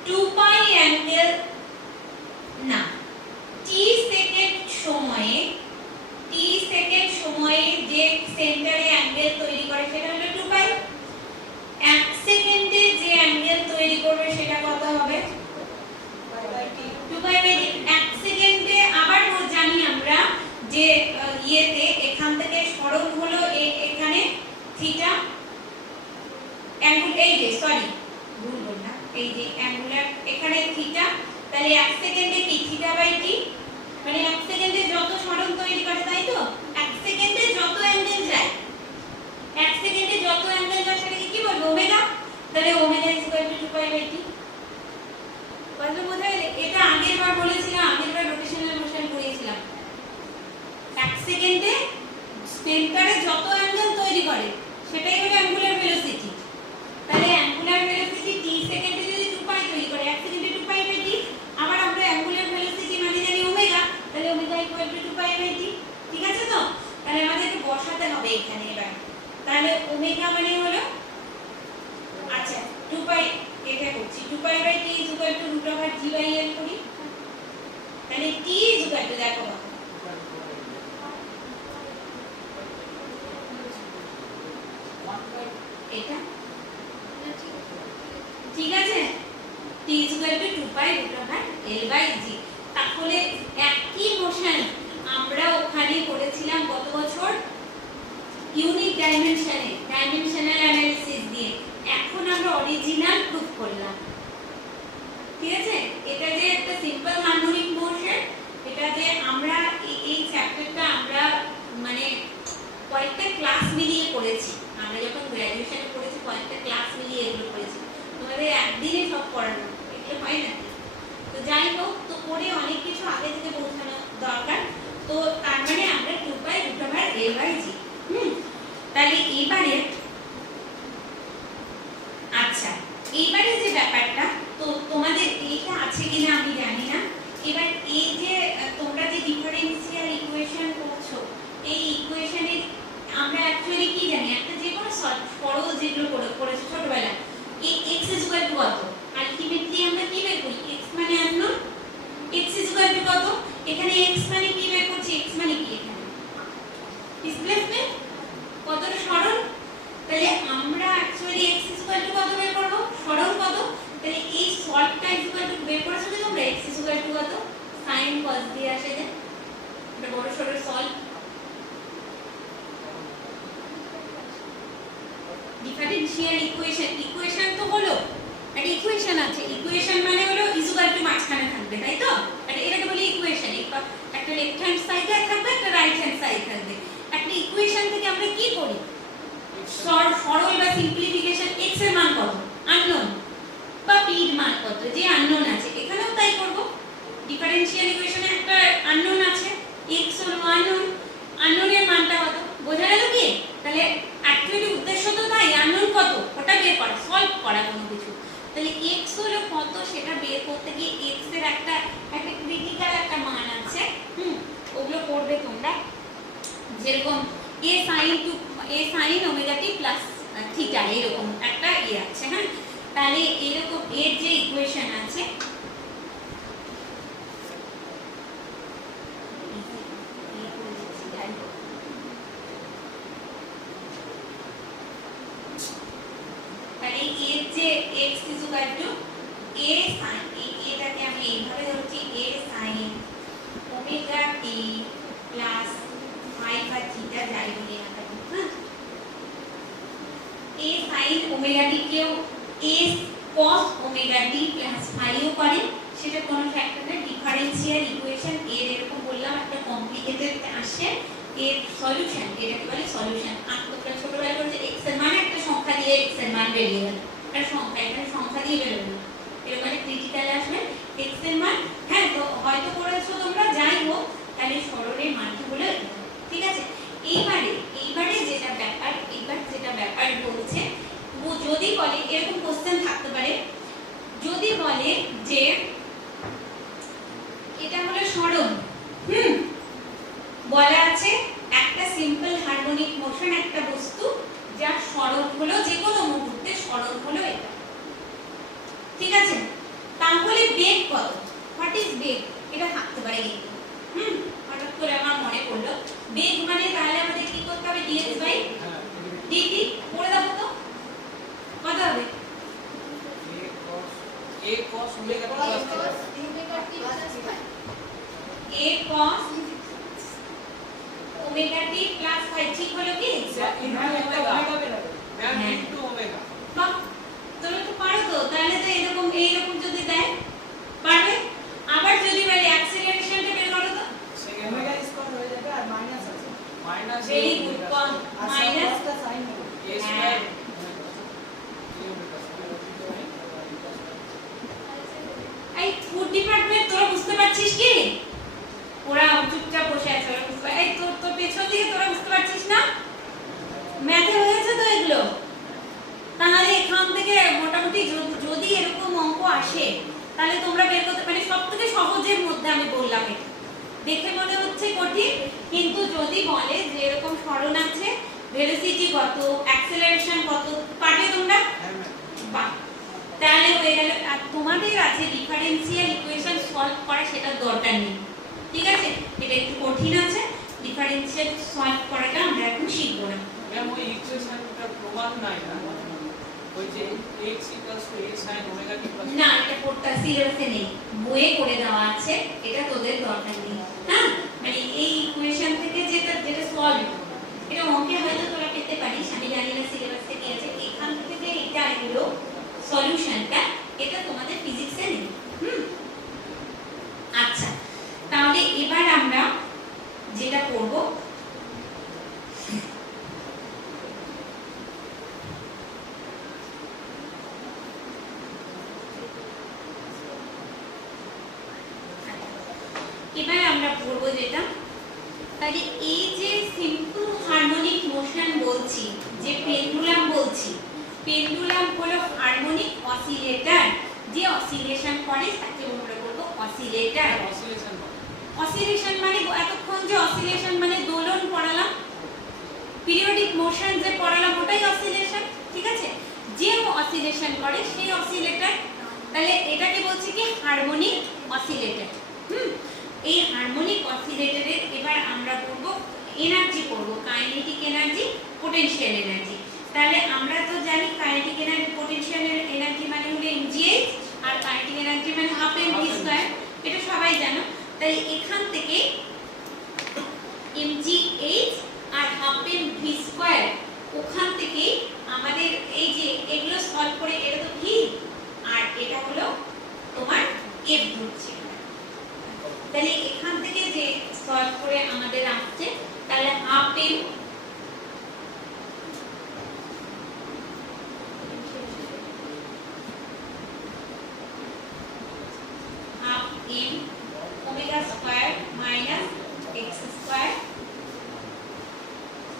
2 পাই অ্যাঙ্গেল না, t সেকেন্ড সময়ে যে সেন্টারে অ্যাঙ্গেল তৈরি করে সেটা হলো 2 পাই। 1 সেকেন্ডে যে অ্যাঙ্গেল তৈরি করবে সেটা কত হবে? 2 পাই বাই 1 সেকেন্ডে। আবার জানি আমরা যে সেকেন্ডে কি থিটা বাই টি, মানে 1 সেকেন্ডে যত সরণ তৈরি করে, তাই তো? 1 সেকেন্ডে যত অ্যাঙ্গেল যায়, 1 সেকেন্ডে যত অ্যাঙ্গেল যায় সেটাকে কি বলবো? ওমেগা। তাহলে omega is equal to 2 pi by T. বলতে বোঝা গেল? এটা আগের বার বলেছিলাম, আগের বার রোটেশনাল মোশন করিয়েছিলাম। 1 সেকেন্ডে সেন্টারে যত অ্যাঙ্গেল তৈরি করে সেটাই হলো অ্যাঙ্গুলার ভেলোসিটি। তাহলে অ্যাঙ্গুলার ভেলোসিটি t সেকেন্ডে যদি 2 পাই তৈরি করে, 1 সেকেন্ডে 2 পাই বাই টি, আবার আমরা অ্যাঙ্গুলার ভেলোসিটি মানে জানি ওমেগা, তাহলে omega equal to 2 pi by T. ঠিক আছে তো? তাহলে আমাদেরকে বসাতে হবে এখানে এবার। তাহলে ওমেগা মানে হলো, আচ্ছা 2 পাই, এটা করছি 2 pi by T is equal to root over G by L করি। তাহলে t ইজ ইকুয়াল টু, দেখো এটা ঠিক আছে, t is equal to 2 pi root over L by G। তাহলে একই মোশন আমরা ওখানে করেছিলাম গত বছর ইউনিট ডাইমেনশনে, ডাইমেনশনাল অ্যানালিসিস দিয়ে। এখন আমরা অরিজিনাল প্রুফ করলাম। ঠিক আছে? এটা যে একটা সিম্পল হারমোনিক মোশন, এটা যে আমরা এই চ্যাপ্টারটা আমরা মানে কয়েকটা ক্লাস মিলিয়ে করেছি। আমরা যখন গ্র্যাজুয়েশনে পড়েছি কয়েকটা ক্লাস মিলিয়ে এগুলো করেছি। তোমাদের একদিনে সব পড়ানো এগুলো হয় না। তো যাই হোক, তো করে অনেক কিছু আগে থেকে বোঝানো দরকার। তো তার মানে আমরা 2 pi root over L by G। তাহলে এবারে, আচ্ছা এইবারে যে ব্যাপারটা, তো তোমাদের এইটা আছে কিনা আমি জানি না। এবার এই যে তোমরা যে ডিফারেনশিয়াল ইকুয়েশন করছো, এই ইকুয়েশনের আমরা অ্যাকচুয়ালি কি জানি, একটা যে কোনো সরল যেগুলো করেছো ছোটবেলায়, এই x ইজ ইকুয়াল টু কত, আলটিমেটলি আমরা কি বের করি? x মানে unknown, x is equal two কত, এখানে x মানে কি বের করছি? x মানে কি এখানে ডিসপ্লেসমেন্ট, কতটা সরল। তাহলে আমরা actually x is equal two কত বের করব? সরল কত। তাহলে এই সলভটা ইজ ইকুয়াল টু বের করেছো কি তোমরা? x ইজ ইকুয়াল টু কত, sin cos দিয়ে আসে যে এটা বড় সরল সলভ। ডিফারেনশিয়াল ইকুয়েশন, ইকুয়েশন তো হলো একটা ইকুয়েশন আছে, ইকুয়েশন মানে হলো ইজ ইকুয়াল টু মাঝখানে থাকবে, তাই তো? এটাকে বলি ইকুয়েশন। একটা লেফট হ্যান্ড সাইডে থাকবে, একটা রাইট হ্যান্ড সাইড থাকবে। একটা ইকুয়েশন থেকে আমরা কি করি? সরল বা সিম্পলিফিকেশন, x এর মান কত আননোন, বা p এর মান কত যে আননোন আছে, এখানেও তাই করব। ডিফারেনশিয়াল ইকুয়েশনে একটা আননোন আছে, x হলো আননোন, আননোনের মানটা কত, বোঝা গেল কি? তাহলে অ্যাকচুয়ালি উদ্দেশ্য তো তাই, আননোন কত ওটা বের করা, সলভ করা কোনো কিছু। তাহলে x হলো কত সেটা বের করতে গিয়ে x এর একটা ক্রিটিক্যাল একটা মান আছে, ওগুলো করবে তোমরা। যেরকম a sin omega t plus theta, এরকম একটা আছে। হ্যাঁ, তাহলে এরকম এর যে ইকুয়েশন আছে, তাহলে এর যে x is equal to a sin, এটাকে আমি এইভাবে ধরছি, a sin omega t plus phi বা থিটা যাই বলি না কেন, হ্যাঁ, a sin ওমেগা t কেও a cos omega t plus phi ও করে, সেটা কোনো ফ্যাক্টর না। ডিফারেনশিয়াল ইকুয়েশন এর এরকম বললাম একটা কমপ্লিকেটেড আসে, এর সলিউশন, এটাকে বলে সলিউশন। আর তোমরা ছোটবেলায় বলছে x এর মান একটা সংখ্যা দিয়ে x এর মান বেরিয়ে গেল, একটা সংখ্যা, এখানে সংখ্যা দিয়ে বেরোলো না, এরকম ক্রিটিক্যাল আসবে x এর মান। হ্যাঁ, তো হয়তো করেছো তোমরা, যাই হোক, তাহলে সরলের মানটা হলো ঠিক আছে। এইবারে যেটা ব্যাপার, এইবার যেটা ব্যাপার বলছে, ও যদি বলে এরকম কোশ্চেন থাকতে পারে, যদি বলে যে এটা হলো সরণ, বলা আছে একটা সিম্পল হারমোনিক মোশন, একটা বস্তু যার সরণ হলো যে কোনো মুহূর্তে সরণ হলো এটা, ঠিক আছে? তাহলে বেগ কত, হোয়াট ইজ বেগ, এটা থাকতে পারে কিন্তু। হঠাৎ করে আমার মনে পড়লো বেগ মানে, তাহলে আমাদের কি করতে হবে? dx বাই dt করে দাও তো, কত হবে? a cos omega t plus a cos omega t plus phi, ঠিক হলো কি? ইনটু ওমেগা বেরোবে, ম্যাম ইনটু ওমেগা। বাহ, তোমরা তো পারো তো। তাহলে তো এইরকম যদি দেয় পারবে। আবার যদি তাহলে তোমরা বের করতে মানে সবথেকে সহজের মধ্যে আমি বললাম এটা। দেখে মনে হচ্ছে কঠিন, কিন্তু যদি বলে যে এরকম সরণ আছে, ভেলোসিটি কত, অ্যাক্সেলারেশন কত, পারবে তোমরা? বাহ, তাহলে হয়ে গেল। আর তোমাদের আছে ডিফারেনশিয়াল ইকুয়েশন সলভ করা, সেটা দরকার নেই, ঠিক আছে? এটা একটু কঠিন আছে, ডিফারেনশিয়াল সলভ করাটা আমরা এখন শিখব না। ম্যাম ওই ইকুয়েশনটা প্রমাণ নাই না, ওই যে x a sin omega t plus না, এটা পড়তে সিলেবাসে নেই, বইয়ে করে দেওয়া আছে, এটা তোদের দরকার নেই। হ্যাঁ, মানে এই ইকুয়েশন থেকে যেটা যেটা সলভ, এটা অঙ্কে হয়তো তোরা পেতে পারিস, আমি জানি না সিলেবাসে কি আছে। এখান থেকে যে এটা হলো সলিউশনটা, এটা তোমাদের ফিজিক্সে নেই। আচ্ছা, তাহলে এবার আমরা যেটা করব, এবার আমরা পড়ব যেটা, তাহলে এই যে সিম্পল হারমোনিক মোশন বলছি, যে পেন্ডুলাম বলছি, পেন্ডুলাম হলো হারমোনিক অসিলেটর, যে অসিলেশন করে তাকে আমরা বলবো অসিলেটর। অসিলেশন অসিলেশন মানে এতক্ষণ যে অসিলেশন মানে দোলন পড়ালাম, পিরিয়ডিক মোশন যে পড়ালাম, ওটাই অসিলেশন, ঠিক আছে? যে অসিলেশন করে সেই অসিলেটর। তাহলে এটাকে বলছি কি হারমোনিক অসিলেটর। এই হারমোনিক অসিলেটরের এবার আমরা করব এনার্জি, করব কাইনেটিক এনার্জি, পোটেনশিয়াল এনার্জি। তাহলে আমরা তো জানি কাইনেটিক এনার্জি, পোটেনশিয়াল এনার্জি মানে হলো mgh, আর কাইনেটিক এনার্জি মানে হাফ mv স্কয়ার, এটা সবাই জানো। তাই এখান থেকে mgh আর হাফ mv স্কয়ার, ওখান থেকে আমাদের এই যে এগুলো সলভ করে, এটা তো v আর এটা হলো তোমার f ধরছি। তাহলে এখান থেকে যে সলভ করে আমাদের আসছে, তাহলে half m omega square minus x square,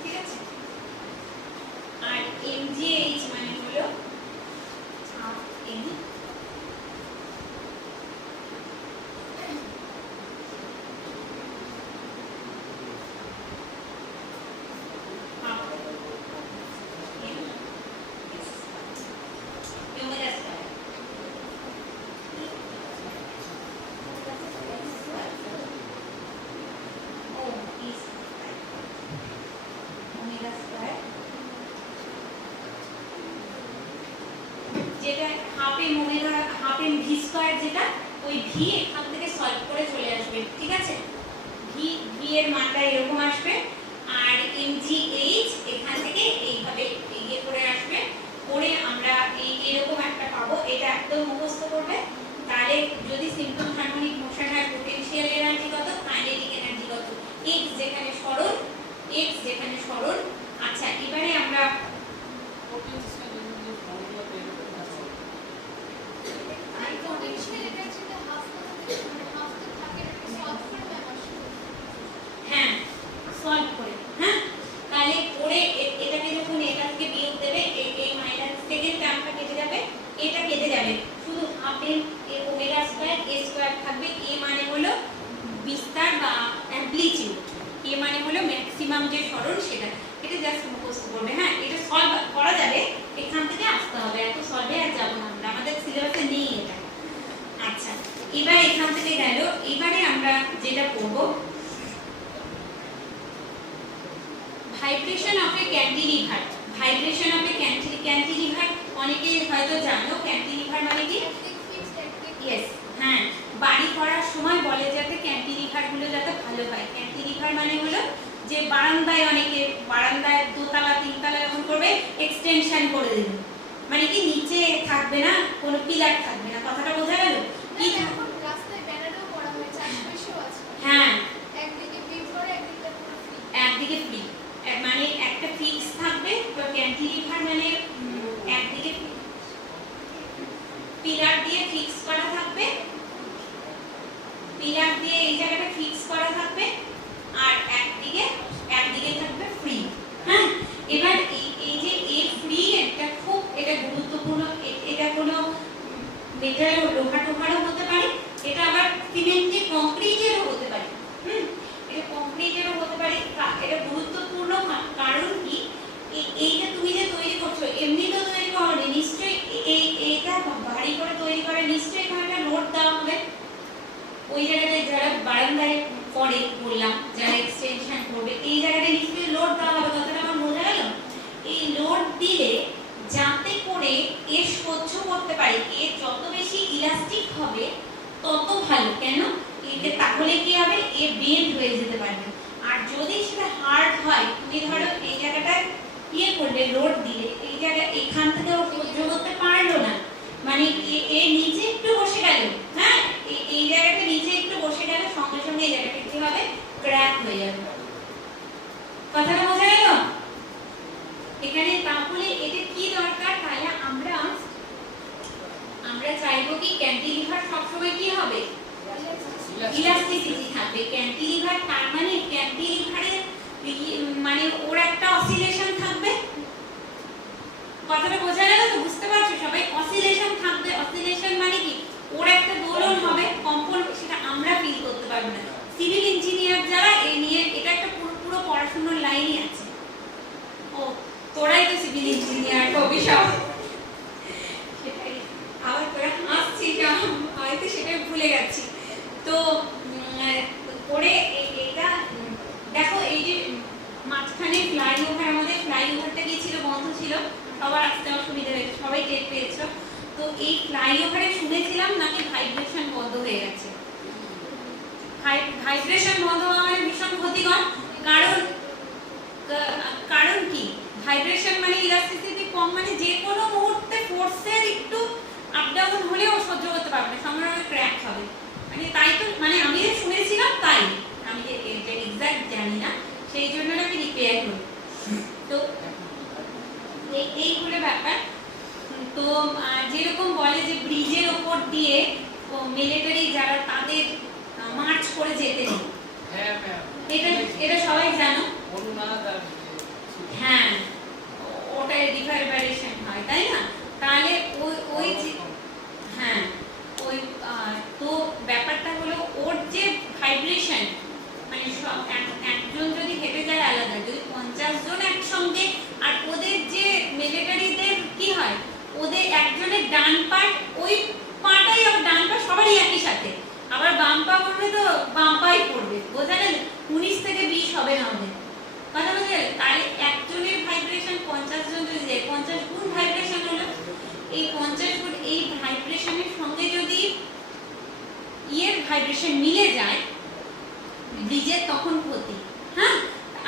ঠিক আছে? আর mgh মানে হলো হাফ m যেটা half M omega half M V square, যেটা ওই ভি এখান থেকে সলভ করে চলে আসবে, ঠিক আছে? ভি ভি এর মানটা এরকম আসবে, আর এম জি এইচ এখান থেকে এইভাবে ইয়ে করে আসবে, করে আমরা এই এরকম একটা পাবো। এটা একদম মুখস্থ করবে। তাহলে যদি সিম্পল হারমোনিক মোশন হয়, পোটেনশিয়াল এনার্জি কত, কাইনেটিক এনার্জি কত, x যেখানে সরণ, x যেখানে সরণ। আচ্ছা, এবারে আমরা পোটেনশিয়াল এনার্জি ফর্মুলা বের করতে হবে। আর পোটেনশিয়াল এনার্জিটা হাফ তো থাকে না, সলভ করে ব্যাপার। হ্যাঁ, সলভ করে, হ্যাঁ, তাহলে করে এটাকে যখন এটা থেকে বিয়োগ দেবে, এই মাইনাস সেকেন্ড টার্মটা কেটে যাবে, এটা কেটে যাবে, শুধু হাফ এম ওমেগা স্কয়ার এ স্কয়ার থাকবে। এ মানে হলো বিস্তার বা অ্যামপ্লিটিউড, এ মানে হলো ম্যাক্সিমাম যে সরণ, সেটা। এটা জাস্ট মুখস্থ করবে। হ্যাঁ, এটা সলভ করা যাবে, এখান থেকে আসতে হবে, এত সলভে আর যাবো না আমরা, আমাদের সিলেবাসে নেই এটা। আচ্ছা, এবার এখান থেকে গেল। এবারে আমরা যেটা করব, vibration of A cantilever. Vibration of A cantilever অনেকে হয়তো জানো, ক্যান্টিলিভার মানে কি? ইয়েস, হ্যাঁ, বাড়ি করার সময় বলে যাতে ক্যান্টিলিভার গুলো যাতে ভালো হয়। ক্যান্টিলিভার মানে হলো যে বারান্দায়, অনেকে বারান্দায় দোতলা তিনতলা যখন করবে, এক্সটেনশন করে দেবে, মানে কি নিচে থাকবে না, কোনো পিলার থাকবে না। কথাটা বোঝা গেল? কি এখন রাস্তায় ব্যানারও করা হয়েছে, আশেপাশেও আছে। হ্যাঁ, একদিকে বিম করে, একদিকে পুরো ফ্রি। একদিকে ফ্রি, মানে একটা ফিক্স থাকবে। তো ক্যান্টিলিভার মানে একদিকে পিলার দিয়ে ফিক্স করা থাকবে, পিলার দিয়ে এই জায়গাটা ফিক্স করা থাকবে, আর একদিকে থাকবে ফ্রি। হ্যাঁ, এবার এই যে এই ফ্রি, এটা খুব, এটা গুরুত্বপূর্ণ। এটা কোনো মেটাল লোহা টোহারও জায়গাটায় যারা বারান্দায় পড়ে বললাম, যারা এক্সটেনশন করবে, এই জায়গাটায় নিশ্চয়ই লোড দেওয়া হবে, কথাটা আমার বোঝা গেল? এই লোড দিলে যাতে করে এ সহ্য করতে পারে, এ যত বেশি ইলাস্টিক হবে তত ভালো। কেন? এতে তাহলে কি হবে, এ বেন্ড হয়ে যেতে পারবে। আর যদি সেটা হার্ড হয়, তুমি ধরো এই জায়গাটায় ইয়ে করলে, লোড দিলে এই জায়গা এখান থেকে ও সহ্য করতে পারলো না, মানে এ নিচে একটু বসে গেল, হ্যাঁ, এই জায়গাটা নিচে একটু বসে গেল, সঙ্গে সঙ্গে এই জায়গাটা কি হবে, ক্র্যাক হয়ে যাবে। কথাটা বোঝা গেল? এখানে তাহলে এটা কি দরকার? তাহলে আমরা চাইবো কি ক্যান্টিলিভার সবসময় কি হবে, ইলাস্টিসিটি থাকবে। ক্যান্টিলিভার তার মানে ক্যান্টিলিভারের মানে ওর একটা অসিলেশন থাকবে। কথাটা বোঝা গেল তো? বুঝতে পারছো সবাই? অসিলেশন থাকবে। অসিলেশন মানে কি, ওর একটা দোলন হবে, কম্পন, সেটা আমরা ফিল করতে পারবো না। সিভিল ইঞ্জিনিয়ার যারা এই নিয়ে, এটা একটা পুরো পড়াশোনার লাইনই আছে। ও তোরাই তো সিভিল ইঞ্জিনিয়ার হবি সব, সেটাই। আবার তোরা হাসছিস, হয়তো সেটাই ভুলে গেছি। তো পরে এটা দেখো, এই যে মাঝখানে ফ্লাইওভার, আমাদের ফ্লাইওভারটা কি ছিল, বন্ধ ছিল, সবার আসতে অসুবিধা হয়েছে, সবাই টের পেয়েছো। তো এই ফ্লাইওভারে শুনেছিলাম নাকি ভাইব্রেশন বন্ধ হয়ে গেছে। ভাইব্রেশন বন্ধ হওয়া মানে ভীষণ ক্ষতিকর। কারণ কি, ভাইব্রেশন মানে ইলাস্টিসিটি কম, মানে যে কোনো মুহূর্তে ফোর্সের একটু আপ ডাউন হলেও সহ্য করতে পারবে না, সঙ্গে সঙ্গে ক্র্যাক হবে। মানে তাই তো, মানে আমি যে শুনেছিলাম তাই, আমি এটা এক্সাক্ট জানি না, সেই জন্য আমি রিপেয়ার করি। তো এই হলো ব্যাপার। তো যেরকম বলে যে ব্রিজের ওপর দিয়ে মিলিটারি যারা, তাদের মার্চ করে যেতে নেই, এটা সবাই জানো। হ্যাঁ, ওটা রিভারবেরেশন হয়, তাই না? তাহলে ওই হ্যাঁ, ওই তো ব্যাপারটা হলো ওর যে ভাইব্রেশন, মানে একজন যদি হেঁটে যায় আলাদা, যদি 50 জন একসঙ্গে, আর ওদের যে মিলিটারিদের কি হয়, ওদের একজনের ডান পাট, ওই পাটাই আবার ডান পা সবারই একই সাথে, আবার বাম পা করবে তো বাম পাই পড়বে, বোঝা গেল? 19 থেকে 20 হবে না ওদের, কথা বোঝা গেল? তাহলে একজনের ভাইব্রেশন 50 জন যদি যায়, 50 গুণ ভাইব্রেশন হলো। এই 50 গুণ এই ভাইব্রেশনের সঙ্গে যদি ইয়ের ভাইব্রেশন মিলে যায় ব্রিজের, তখন ক্ষতি। হ্যাঁ,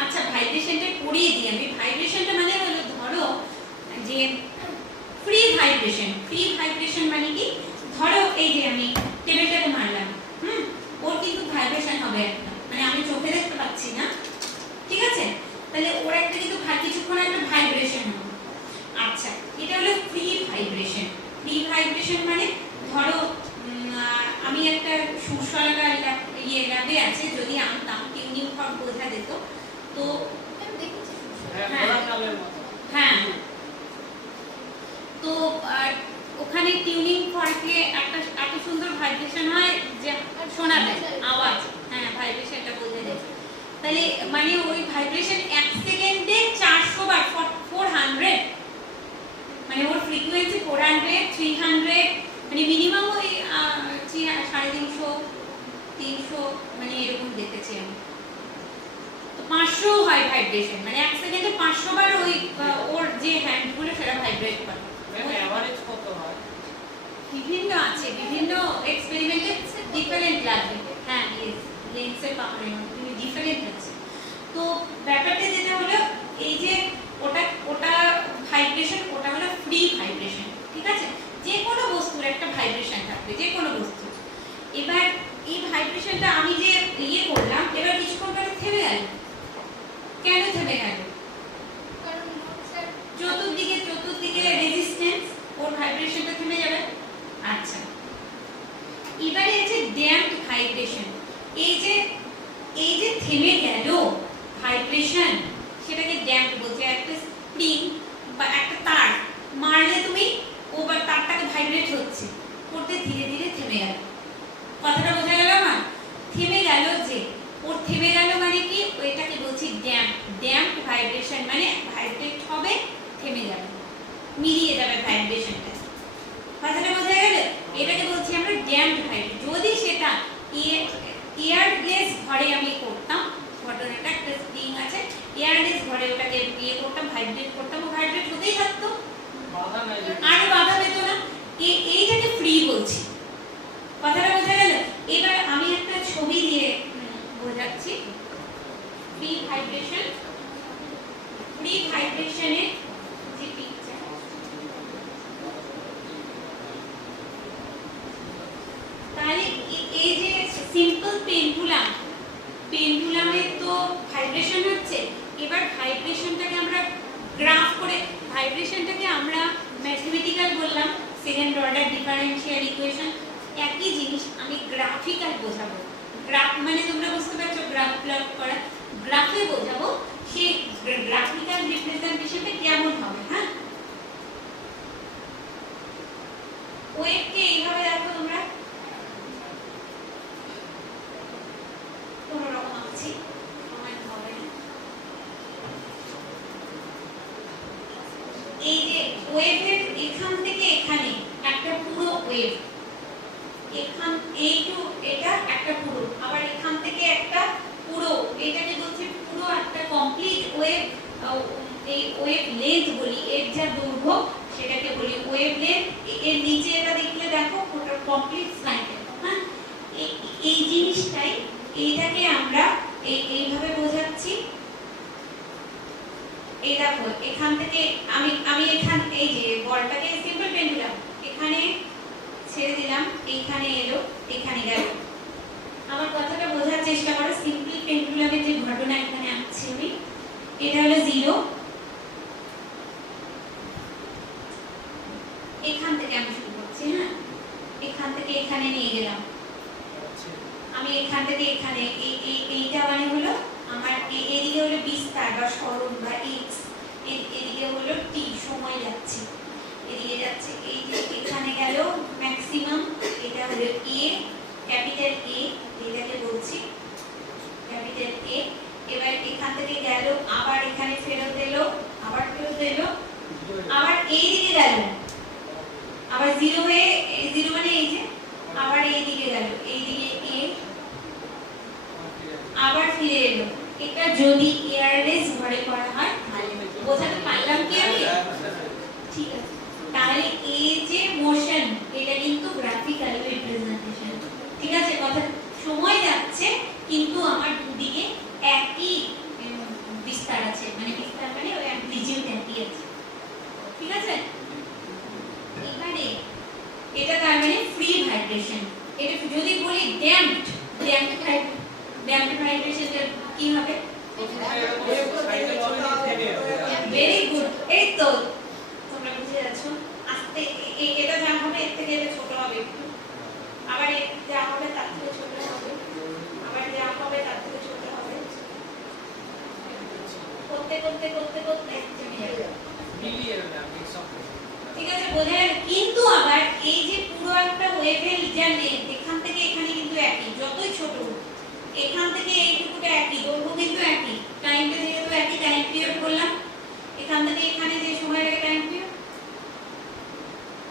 আচ্ছা, ভাইব্রেশনটা পড়িয়ে দিই আমি। ভাইব্রেশনটা মানে হলো, ধরো যে ফ্রি ভাইব্রেশন। ফ্রি ভাইব্রেশন মানে কি, ধরো এই যে আমি টেবিলটাকে মারলাম, ওর কিন্তু ভাইব্রেশন হবে একটা, মানে আমি চোখে দেখতে পাচ্ছি না, ঠিক আছে? তাহলে ওর একটা কিন্তু কিছুক্ষণ একটা ভাইব্রেশন হবে। আচ্ছা, এটা হলো ফ্রি ভাইব্রেশন। ফ্রি ভাইব্রেশন মানে ধরো আমি একটা সুরসরাটা ল্যাবে আছে, যদি আনতাম, টিউনিং ফর্ক বোঝা যেত, তো হ্যাঁ, তো ওখানে টিউনিং ফর্কে একটা এত সুন্দর ভাইব্রেশন হয় যে শোনা যায়, আওয়াজ, হ্যাঁ, ভাইব্রেশনটা বোঝা যায়। তাহলে মানে ওই ভাইব্রেশন 1 সেকেন্ডে 400 বার, 400, মানে ওর ফ্রিকোয়েন্সি 400, 300, মানে মিনিমাম ওই 350, 300, মানে এরকম দেখেছি আমি। তো 500 হয় ভাইব্রেশন, মানে 1 সেকেন্ডে 500 বার ওই ওর যে হ্যান্ডগুলো সেটা ভাইব্রেট করে। এভারেজ কত হয়? বিভিন্ন আছে, বিভিন্ন এক্সপেরিমেন্টে ডিফারেন্ট লাগবে। হ্যাঁ, লেন্সের পাওয়ারের মধ্যে ডিফারেন্ট আছে। তো ব্যাপারটা যেটা হলো, এই যে ওটা ভাইব্রেশন, ওটা হলো ফ্রি ভাইব্রেশন, ঠিক আছে? যে কোনো বস্তুর একটা ভাইব্রেশন থাকবে, যে কোনো বস্তু। এবার এই ভাইব্রেশনটা আমি যে ইয়ে করলাম, এবার কিছুক্ষণ পরে থেমে গেল। কেন থেমে গেল? চতুর্দিকে রেজিস্ট্যান্স, ওর ভাইব্রেশনটা থেমে যাবে। আচ্ছা, এবারে আছে ড্যাম্পড ভাইব্রেশন। এই যে থেমে গেল ভাইব্রেশন, সেটাকে ড্যাম্পড বলছে। একটা স্প্রিং বা একটা তার মারলে তুমি, ওবার তারটাকে ভাইব্রেট হচ্ছে, করতে ধীরে ধীরে থেমে গেল। কথাটা বোঝা গেল আমার? থেমে গেল, যে ওর থেমে গেল মানে কি, ওইটাকে বলছি ড্যাম্পড ভাইব্রেশন, মানে ভাইব্রেট হবে, থেমে যাবে, মিলিয়ে যাবে ভাইব্রেশনটা। কথাটা বোঝা গেল? এটাকে বলছি আমরা ড্যাম্পড ভাইব্রেশন। যদি সেটা এয়ারলেস ঘরে আমি করতাম, ঘটনাটা একটা স্প্রিং আছে, এয়ারলেস ঘরে ওটাকে ইয়ে করতাম, ভাইব্রেট করতাম, ও ভাইব্রেট হতেই থাকতো, বাধা নাই যে। আর বাধা পেত না। এইটাকে ফ্রি বলছি, কথাটা বোঝা গেল? এবার আমি একটা ছবি দিয়ে বোঝাচ্ছি। ফ্রি ভাইব্রেশন, ফ্রি ভাইব্রেশনের যে পিকচার, তাহলে এই যে সিম্পল পেন্ডুলাম, পেন্ডুলামের তো ভাইব্রেশন হচ্ছে, এবার ভাইব্রেশনটাকে আমরা গ্রাফ করে, ভাইব্রেশনটাকে আমরা ম্যাথমেটিক্যাল বললাম, সেকেন্ড অর্ডার ডিফারেনশিয়াল ইকুয়েশন, একই জিনিস আমি গ্রাফিক্যাল বোঝাবো। গ্রাফ মানে তোমরা বুঝতে পারছো, গ্রাফ প্লট করা, গ্রাফে বোঝাবো, সেই গ্রাফিক্যাল রিপ্রেজেন্টেশনটা কেমন হবে। হ্যাঁ, ওয়েভকে এইভাবে দেখো তোমরা, কোনো রকম আছি সময় হবে না। এই যে ওয়েভের এখান থেকে এখানে একটা পুরো ওয়েভ, এখান এইটু এটা একটা পুরো, আবার এখান থেকে একটা পুরো, এটাকে বলছে পুরো একটা কমপ্লিট ওয়েভ। এই ওয়েভ লেন্থ বলি, এর যা দৈর্ঘ্য সেটাকে বলি ওয়েভ লেন্থ। এর নিচে এটা দেখলে দেখো ওটা কমপ্লিট সাইকেল। হ্যাঁ, এই জিনিসটাই, এইটাকে আমরা এইভাবে বোঝাচ্ছি। এই দেখো এখান থেকে আমি এখান, এই যে বলটাকে সিম্পল পেন্ডুলাম এখানে ছেড়ে দিলাম, এইখানে এলো, এখানে গেল। আমার কথাটা বোঝার চেষ্টা করো। সিম্পল পেন্ডুলামের যে ঘটনা এখানে আঁকছি আমি, এটা হলো 0, এখান থেকে আমি শুরু করছি। হ্যাঁ, এখান থেকে এখানে নিয়ে গেলাম, আমি এখান থেকে এখানে, এইটা মানে হলো আমার এদিকে হলো বিস্তার বা সরণ বা এক্স, এদিকে হলো টি, সময় যাচ্ছে, এদিকে যাচ্ছে। এই যে এখানে গেল ম্যাক্সিমাম, এটা হলো এ, ক্যাপিটাল এ, এটাকে বলছি ক্যাপিটাল এ। এবার এখান থেকে গেল, আবার এখানে ফেরত এলো, আবার ফেরত এলো, আবার এই দিকে গেল, আবার 0 হয়ে, 0 মানে এই যে, আবার এই দিকে গেল, এই দিকে এ, আবার ফিরে এলো। এটা যদি এয়ারলেস ঘরে করা হয়, বোঝাতে পারলাম কি আমি? ঠিক আছে, তাহলে এই যে মোশন, এটা কিন্তু গ্রাফিক্যাল রিপ্রেজেন্টেশন। ঠিক আছে, কথা সময় যাচ্ছে কিন্তু আমার দুদিকে একই বিস্তার আছে, মানে বিস্তার মানে ওই অ্যামপ্লিটিউড একই আছে। ঠিক আছে, এবারে এটা তার মানে ফ্রি ভাইব্রেশন। এটা যদি বলি ড্যাম্পড, ড্যাম্পড ভাইব্রেশনটা কি হবে? ভেরি গুড, এই তো তোমরা বুঝে যাচ্ছো। আস্তে এটা যা হবে এর থেকে এটা ছোট হবে একটু, আবার যা হবে তার থেকে ছোট হবে, আবার যা হবে তার থেকে ছোট হবে, করতে করতে করতে করতে ঠিক আছে, বোঝা গেল? কিন্তু আবার এই যে পুরো একটা ওয়েভের যা লেন্থ, এখান থেকে এখানে কিন্তু একই, যতই ছোট এখান থেকে এইটুকুটা একই, দৈর্ঘ্য কিন্তু একই, টাইমটা যেহেতু একই, টাইম পিরিয়ড বললাম, এখান থেকে এখানে যে সময় লাগে টাইম পিরিয়ড,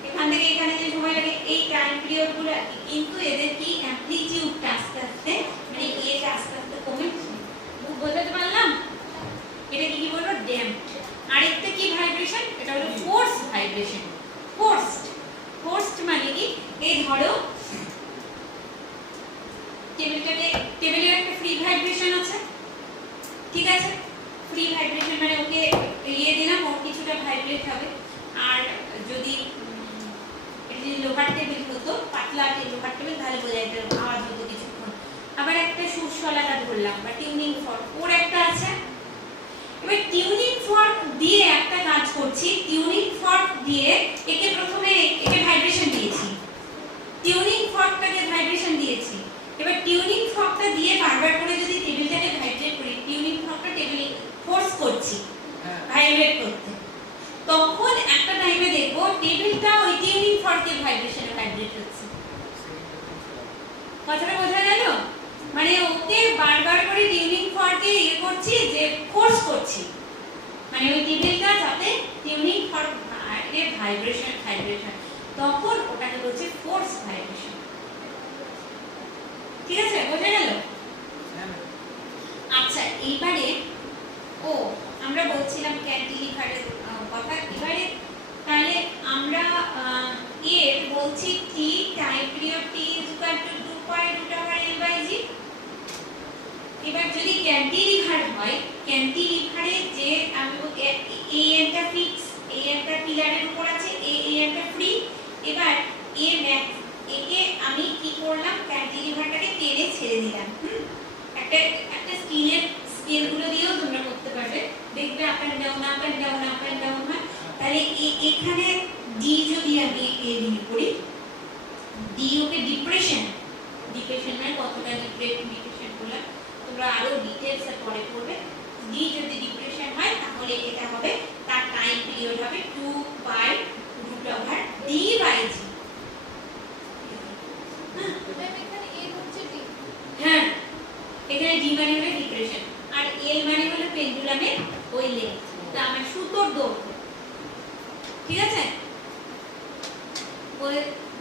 এখান থেকে এখানে যে সময় লাগে এই টাইম পিরিয়ড গুলো একই, কিন্তু এদের কি অ্যামপ্লিটিউডটা আস্তে আস্তে, মানে এটা আস্তে আস্তে কমে। বোঝাতে পারলাম? এটা কি বলবো? ড্যাম্পড। আরেকটা কি ভাইব্রেশন? এটা হলো ফোর্স ভাইব্রেশন। ফোর্সড মানে কি, এই ধরো টেবিলের একটা ফ্রি ভাইব্রেশন আছে, ঠিক আছে, ফ্রি ভাইব্রেশন মানে ওকে ইয়ে দিলাম, ও কিছুটা ভাইব্রেট হবে। আর যদি লোহার টেবিল হতো, পাতলা লোহার টেবিল, তাহলে বোঝা যেত আওয়াজ হতো কিছুক্ষণ। আবার একটা সুরশলাটা ধরলাম বা টিউনিং ফর্ক, ওর একটা আছে। এবার টিউনিং ফর্ক দিয়ে একটা কাজ করছি, টিউনিং ফর্ক দিয়ে একে প্রথমে একে ভাইব্রেশন দিয়েছি, টিউনিং ফর্কটাকে ভাইব্রেশন দিয়েছি। এবার টিউনিং ফর্কটা দিয়ে বারবার করে যদি টেবিলটাকে ভাইব্রেট করি, টিউনিং ফর্কটা টেবিলে ফোর্স করছি ভাইব্রেট করতে, তখন একটা টাইমে দেখবো টেবিলটা ওই টিউনিং ফর্কের ভাইব্রেশনে ভাইব্রেট হচ্ছে। কথাটা বোঝা গেল? মানে ওকে বারবার করে টিউনিং ফর্কে ইয়ে করছি, যে ফোর্স করছি, মানে ওই টেবিলটা যাতে টিউনিং ফর্ক এর ভাইব্রেশন, তখন ওটাকে বলছে ফোর্স ভাইব্রেশন। ঠিক আছে, বোঝা গেল? হ্যাঁ ম্যাম। আচ্ছা, এইবারে আমরা বলছিলাম ক্যান্টিলিভারের কথা। এবারে তাহলে আমরা এর বলছি T time period T is equal to 2.√L/g। এবার যদি ক্যান্টিলিভার হয়, ক্যান্টিলিভারে যে আমি এই এনটা ফিক্স, এই এনটা পিলারের উপর আছে, এই এনটা ফ্রি। এবার এ ম্যাক্স একে আমি কি করলাম, ক্যান্টিলিভারটাকে টেনে ছেড়ে দিলাম। একটা স্কেলগুলো দিয়েও তোমরা করতে পারবে, দেখবে up and down up and down up and down হয়। তাহলে এখানে ডি যদি আমি এ দিয়ে করি, ডি ওকে ডিপ্রেশন মানে কতটা ডিপ্রেশন করলাম তোমরা আরো ডিটেইলস পরে পড়বে। ডি যদি ডিপ্রেশন হয় তাহলে এটা হবে, তার টাইম পিরিয়ড হবে 2/√D/g। ম্যাম এখানে এ হচ্ছে ডি। হ্যাঁ, এখানে ডি মানে হলো ডিপ্রেশন আর এল মানে হলো পেন্ডুলামের ওই লেন্থ, তার মানে সুতোর দৈর্ঘ্য। ঠিক আছে,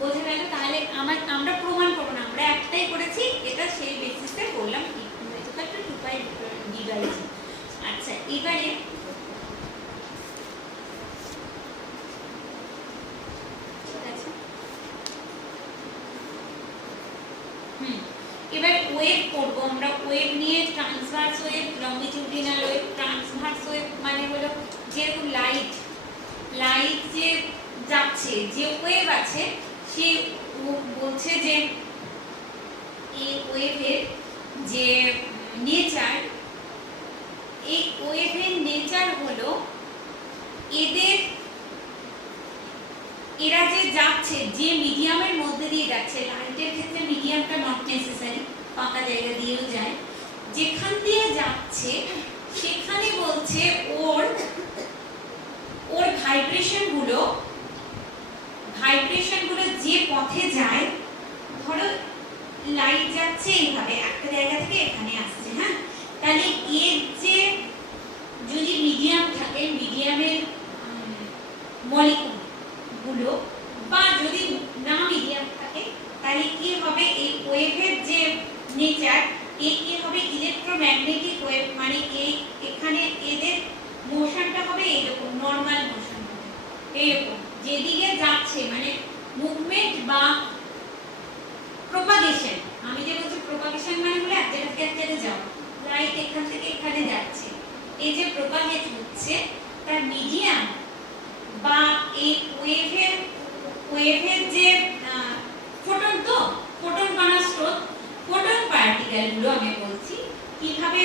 বোঝা গেল? তাহলে আমরা প্রমাণ করব না, আমরা একটাই করেছি, এটা সেই বেসিসে করলাম কি 2/D/g। আচ্ছা, এবারে ঠিক আছে, এবার ওয়েভ করব আমরা। ওয়েভ নিয়ে transverse wave, longitudinal wave. Transverse wave মানে হলো যেরকম লাইট যে যাচ্ছে, যে ওয়েভ আছে, সে বলছে যে এই ওয়েভের যে নেচার, এই ওয়েভের নেচার হলো এরা যে যাচ্ছে, যে মিডিয়ামের মধ্যে দিয়ে যাচ্ছে, লাইটের ক্ষেত্রে মিডিয়ামটা নট নেসেসারি, ফাঁকা জায়গা দিয়েও যায়, যেখান দিয়ে যাচ্ছে সেখানে বলছে ওর ভাইব্রেশনগুলো যে পথে যায়, ধরো লাইট যাচ্ছে এইভাবে একটা জায়গা থেকে এখানে আসছে, হ্যাঁ, তাহলে এর যে যদি মিডিয়াম থাকে, মিডিয়ামের মলিকুল গুলো, বা যদি না মিডিয়াম থাকে, তাহলে কি হবে, এই ওয়েভের যে নেচার, এই কি হবে ইলেকট্রোম্যাগনেটিক ওয়েভ, মানে এই এখানে এদের মোশনটা হবে এইরকম, নরমাল মোশন হবে এইরকম, যেদিকে যাচ্ছে, মানে মুভমেন্ট বা প্রপাগেশন। আমি যে বলছি প্রপাগেশন মানে হলো এক জায়গা থেকে এক জায়গায় যাওয়া, লাইট এখান থেকে এখানে যাচ্ছে, এই যে প্রপাগেট হচ্ছে তার মিডিয়াম বা এই ওয়েভের যে ফোটন কণা স্রোত, ফোটন পার্টিকেল গুলো আমি বলছি কিভাবে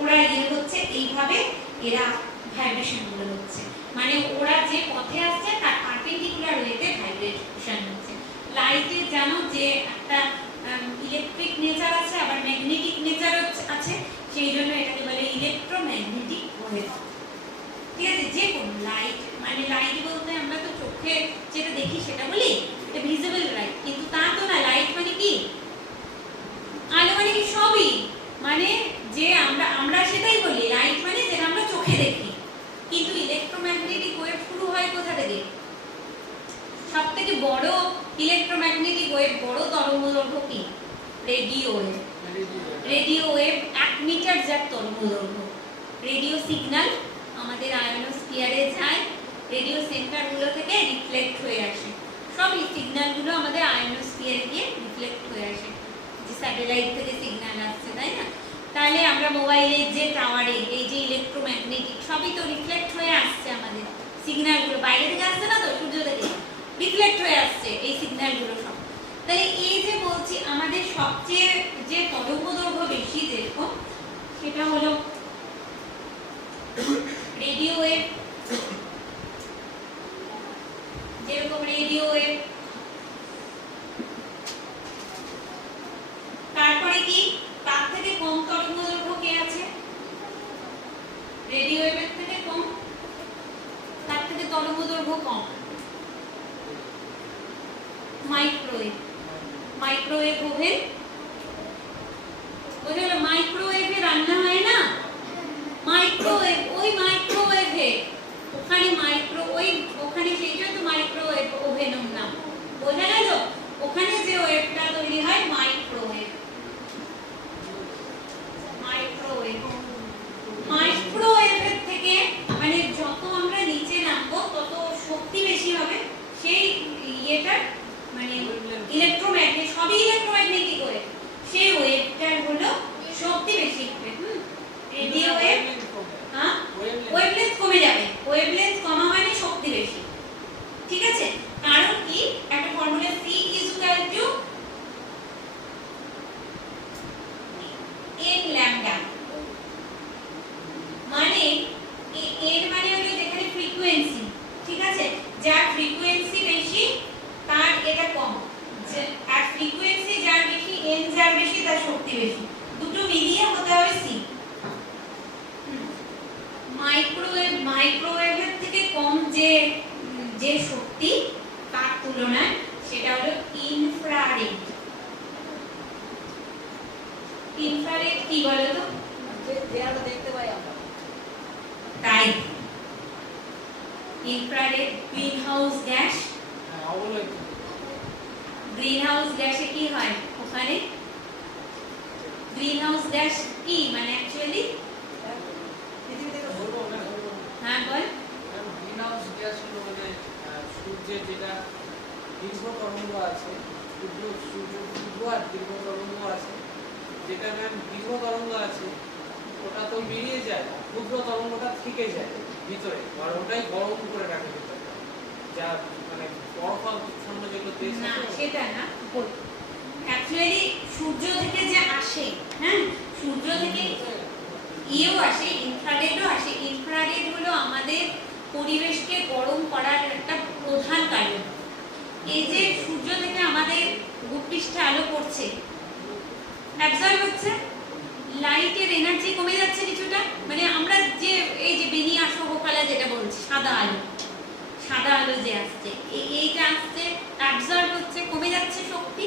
ওরা হচ্ছে, এইভাবে এরা ভাইব্রেশন গুলো হচ্ছে, মানে ওরা যে পথে আসছে তার পার্পেন্ডিকুলার ওয়েতে ভাইব্রেশন হচ্ছে। লাইটের জানো যে একটা ইলেকট্রিক নেচার আছে, আবার ম্যাগনেটিক নেচার আছে, সেই জন্য এটাকে বলে ইলেকট্রোম্যাগনেটিক ওয়েভ। ঠিক আছে, যে কোন লাইট, মানে লাইট বলতে আমরা তো চোখে যেটা দেখি সেটা বলি, এটা ভিজিবল লাইট, কিন্তু তা তো না। লাইট মানে কি, আলো মানে কি, সবই, মানে যে আমরা সেটাই বলি লাইট মানে যেটা আমরা চোখে দেখি। কিন্তু ইলেকট্রোম্যাগনেটিক ওয়েভ শুরু হয় কোথা থেকে? সবথেকে বড় ইলেকট্রোম্যাগনেটিক ওয়েভ, বড় তরঙ্গদৈর্ঘ্য কি? Radio wave. Radio wave 1 metre যার তরঙ্গদৈর্ঘ্য। রেডিও সিগন্যাল আমাদের আয়নোস্ফিয়ারে যায়, রেডিও সেন্টারগুলো থেকে রিফ্লেক্ট হয়ে আসে, সব এই সিগন্যালগুলো আমাদের আয়নোস্ফিয়ারে গিয়ে রিফ্লেক্ট হয়ে আসে, যে স্যাটেলাইট থেকে সিগন্যাল আসছে, তাই না? তাহলে আমরা মোবাইলের যে টাওয়ারে এই যে ইলেকট্রোম্যাগনেটিক, সবই তো রিফ্লেক্ট হয়ে আসছে, আমাদের সিগন্যালগুলো বাইরে থেকে আসছে না, তো সূর্য থেকে রিফ্লেক্ট হয়ে আসছে এই সিগন্যালগুলো সব। তাহলে এই যে বলছি আমাদের সবচেয়ে যে তরঙ্গদৈর্ঘ্য বেশি যেরকম, সেটা হলো রেডিও ওয়েভ, যেরকম রেডিও ওয়েভ। তারপরে কি, তার থেকে কম তরঙ্গদৈর্ঘ্য কে আছে? রেডিও ওয়েভের থেকে কম, তার থেকে তরঙ্গদৈর্ঘ্য কম মাইক্রোওয়েভ। মাইক্রোওয়েভ ওভেন, বুঝে গেল? মাইক্রোওয়েভে রান্না হয় না, মাইক্রোওয়েভ, ওই মাইক্রোওয়েভে ওখানে ওখানে সেই জন্য তো মাইক্রোওয়েভ ওভেনের নাম, বোঝা গেল? ওখানে যে ওয়েভটা তৈরি হয় মাইক্রোওয়েভ। ইনফ্রারেড কি বলো তো? যে আমরা দেখতে পাই আমরা। তাই ইনফ্রারেড গ্রিন হাউস গ্যাস, হ্যাঁ অবলয় গ্রিন হাউস গ্যাসে কি হয় ওখানে? গ্রিন হাউস গ্যাস কি মানে অ্যাকচুয়ালি? পৃথিবী থেকে বলবো না হ্যাঁ বল। গ্রিন হাউস গ্যাস হলো মানে সূর্যের যেটা দীর্ঘ তরঙ্গ আছে, সূর্য আর দীর্ঘ তরঙ্গ আছে, যেটা ম্যাম দীর্ঘ তরঙ্গ আছে ওটা তো বেরিয়ে যায়, ক্ষুদ্র তরঙ্গটা থেকে যায় ভিতরে, আর ওটাই গরম করে রাখে ভিতরে, যা মানে বরফাচ্ছন্ন যেগুলো দেশ না আছে সেটা না, অ্যাকচুয়ালি সূর্য থেকে যে আসে, হ্যাঁ সূর্য থেকে ইয়েও আসে, ইনফ্রারেডও আসে। ইনফ্রারেড হলো আমাদের পরিবেশকে গরম করার একটা প্রধান কারণ। এই যে সূর্য থেকে আমাদের ভূপৃষ্ঠে আলো পড়ছে, অ্যাবজর্ব হচ্ছে, লাইটের এনার্জি কমে যাচ্ছে কিছুটা, মানে আমরা যে এই যে বেনিয়া সহকালা যেটা বলছি, সাদা আলো, সাদা আলো যে আসছে, এইটা আসছে, অ্যাবজর্ব হচ্ছে, কমে যাচ্ছে শক্তি।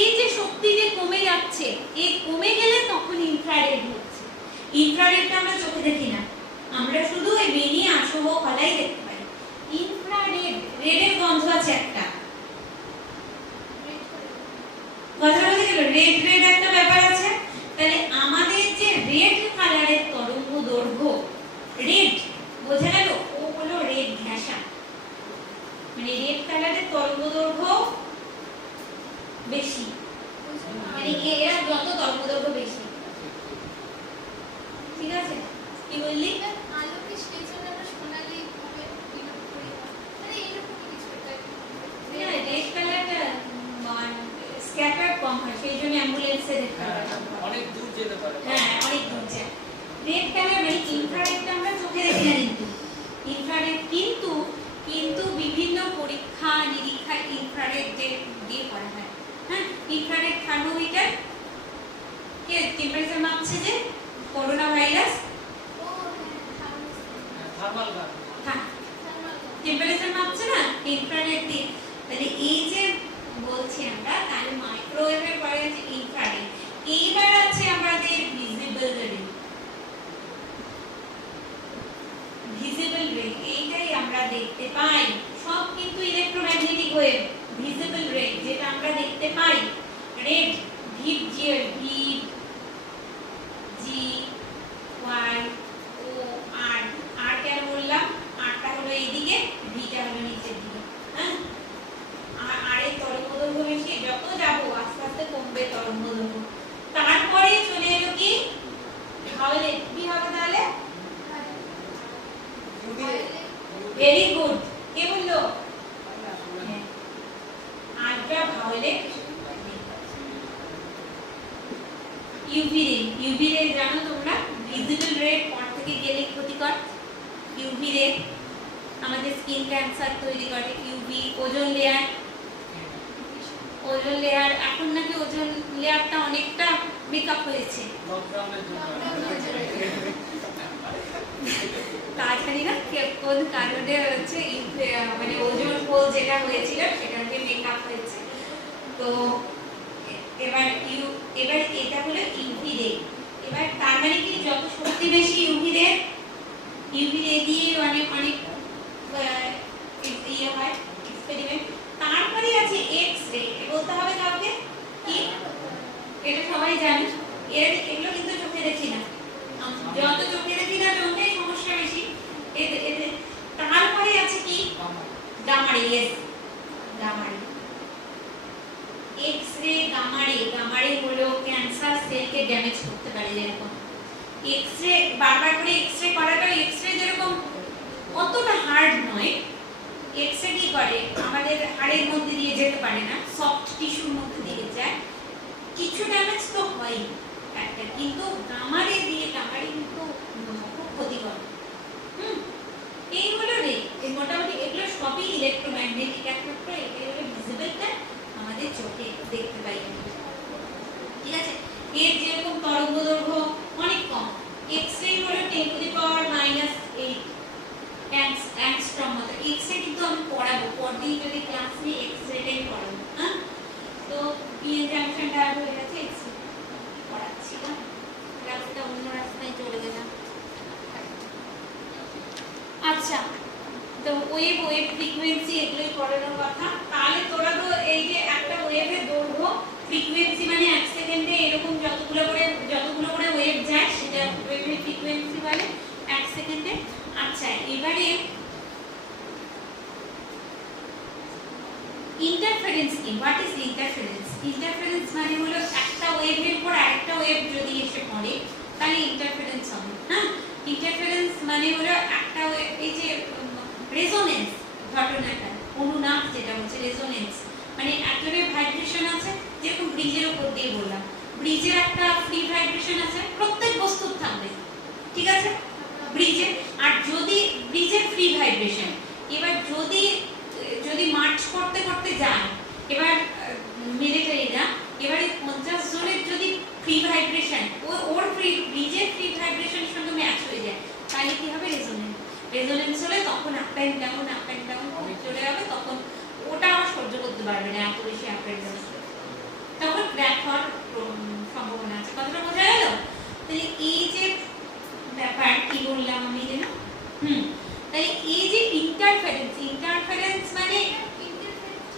এই যে শক্তি যে কমে যাচ্ছে, এই কমে গেলে তখন ইনফ্রারেড হচ্ছে। ইনফ্রারেডটা আমরা চোখে দেখি না, আমরা শুধু এই বেনিয়া সহকালাই দেখতে পাই। ইনফ্রারেড, রেডের গন্ধ আছে একটা, কথা বলতে গেল রেড রেড একটা ব্যাপার আছে। তাহলে আমাদের যে রেড কালারের তরঙ্গ দৈর্ঘ্য, রেড বোঝা গেল, ও হলো রেড ঘেঁষা, মানে রেড কালারের তরঙ্গ দৈর্ঘ্য বেশি, মানে এরা যত তরঙ্গ দৈর্ঘ্য বেশি। ঠিক আছে, কি বললি? আলোকে সেই জন্য আমরা সোনালি ভাবে বিলোপ করি, মানে এইরকম কিছু একটা। রেড কালারটা স্ক্যাটার কম হয়, সেই জন্য অ্যাম্বুলেন্সে দেখতে হ্যাঁ, পাই। অনেক দূর যেতে পারে। হ্যাঁ অনেক দূর যায়। রেড কালার মানে ইনফ্রারেডটা আমরা চোখে দেখি না, কিন্তু ইনফ্রারেড কিন্তু কিন্তু বিভিন্ন পরীক্ষা নিরীক্ষা ইনফ্রারেড দিয়ে করা হয়। হ্যাঁ, ইনফ্রারেড থার্মোমিটার কে টেম্পারেচার মাপছে যে করোনা ভাইরাস, ও হ্যাঁ, থার্মাল গান হ্যাঁ থার্মাল টেম্পারেচার মাপছে না ইনফ্রারেড দিয়ে। তাহলে এই যে বলছি আমরা, তাহলে মাইক্রোওয়েভের পরে আছে ইনফ্রারেড, এইবার আছে আমাদের ভিজিবল রে। ভিজিবল রে এইটাই আমরা দেখতে পাই, সব কিন্তু ইলেকট্রোম্যাগনেটিক ওয়েভ। ভিজিবল রে যেটা আমরা দেখতে পাই, রেড ভিভ জিয়ার ভি জি ওয়াই ও আর, আর কেন বললাম, আরটা হলো এইদিকে, ভিটা হলো নিচের দিকে। হ্যাঁ, আর আরের তরঙ্গ দৈর্ঘ্য বেশি, যত যাবো আস্তে আস্তে কমবে তরঙ্গ দৈর্ঘ্য। তারপরে চলে এলো কি ভায়োলেট, কি হবে তাহলে? ভেরি গুড, কে বললো? আলট্রা ভায়োলেট, ইউভি রে। ইউভি রে জানো তোমরা, ভিজিবল রে পর থেকে গেলে ক্ষতিকর। ইউভি রে আমাদের স্কিন ক্যান্সার তৈরি করে। UV ozone layer, ozone layer এখন নাকি ওজোন লেয়ারটা অনেকটা মেকআপ হয়েছে, লকডাউনের জন্য তা জানি না কোন কারণে হচ্ছে, মানে ওজোন হোল যেটা হয়েছিল সেটাকে মেকআপ হয়েছে। তো এবার এটা হলো ইউভি রে। এবার তার মানে কি, যত শক্তি বেশি ইউভি রে দিয়ে অনেক অনেক ইয়ে হয় এক্সপেরিমেন্ট। তারপরে আছে এক্স রে, বলতে হবে কাউকে কি, এটা সবাই জানে। এগুলো কিন্তু চোখে দেখি না, যত চোখে দেখি না ততটাই সমস্যা বেশি এতে। তারপরে আছে কি গামা রে, ইয়েস গামা রে, এক্স রে গামা রে। গামা রে হলো ক্যান্সার সেলকে ড্যামেজ করতে পারে। যেরকম এক্স রে বারবার করে এক্স রে করাটা, এক্স রে যেরকম অতটা হার্ড নয়, এক্স রে কি করে আমাদের হাড়ের মধ্যে দিয়ে যেতে পারে না, সফট টিস্যুর মধ্যে দিয়ে যায়, কিছু ড্যামেজ তো হয় একটা, কিন্তু গামা রে কিন্তু খুব ক্ষতিকর। এই হলো রে, এই মোটামুটি এগুলো সবই ইলেকট্রোম্যাগনেটিক একমাত্র, এগুলো হলো ভিজিবলটা আমাদের চোখে দেখতে পাই। ঠিক আছে, এর যেরকম তরঙ্গ দৈর্ঘ্য অনেক কম, এক্স রে হলো 10⁻⁸ অ্যাংস্ট্রম মতো। এক্স রে কিন্তু আমি পড়াবো, পরদিন যদি ক্লাস নিয়ে এক্স রেটাই পড়াবো। হ্যাঁ, তো পিএন জাংশনটা হয়ে গেছে, এক্স রে পড়াচ্ছি না। ওয়েভ ফ্রিকোয়েন্সি এগুলোই পড়ানোর কথা। তাহলে তোরা তো এই যে একটা ওয়েভের দৈর্ঘ্য ফ্রিকোয়েন্সি মানে এক সেকেন্ডে এরকম যতগুলো করে ওয়েভ যায় সেটা ওয়েভের ফ্রিকোয়েন্সি বলে এক সেকেন্ডে। আচ্ছা এবারে ইন্টারফারেন্স কি? What is interference? ইন্টারফারেন্স মানে হলো একটা ওয়েভের উপর আরেকটা ওয়েভ যদি এসে পড়ে তাহলে ইন্টারফারেন্স হবে। হ্যাঁ, ইন্টারফারেন্স মানে হলো একটা ওয়েভ, এই যে রেজোনেন্স ঘটনাটা, অনুনাদ যেটা হচ্ছে রেজোনেন্স, মানে একটা ভাইব্রেশন আছে, যেরকম ব্রিজের উপর দিয়ে বললাম, ব্রিজের একটা ফ্রি ভাইব্রেশন আছে, প্রত্যেক বস্তুর থাকবে, ঠিক আছে ব্রিজে। আর যদি ব্রিজের ফ্রি ভাইব্রেশন, এবার যদি মার্চ করতে করতে যায়, এবার মিলিটারিরা এবারে 50 জনের যদি ফ্রি ভাইব্রেশন ওর ফ্রি ব্রিজের ফ্রি ভাইব্রেশনের সঙ্গে ম্যাচ হয়ে যায় তাহলে কি হবে? রেজোনেন্স হলে তখন আপ অ্যান্ড ডাউন চলে যাবে, তখন ওটা আর সহ্য করতে পারবে না, এত বেশি আপ অ্যান্ড ডাউন, তখন ক্র্যাক হওয়ার সম্ভাবনা আছে। কথাটা বোঝা গেল? তাহলে এই যে ব্যাপার কি বললাম আমি যেন, তাহলে এই যে ইন্টারফারেন্স মানে ইন্টারফারেন্স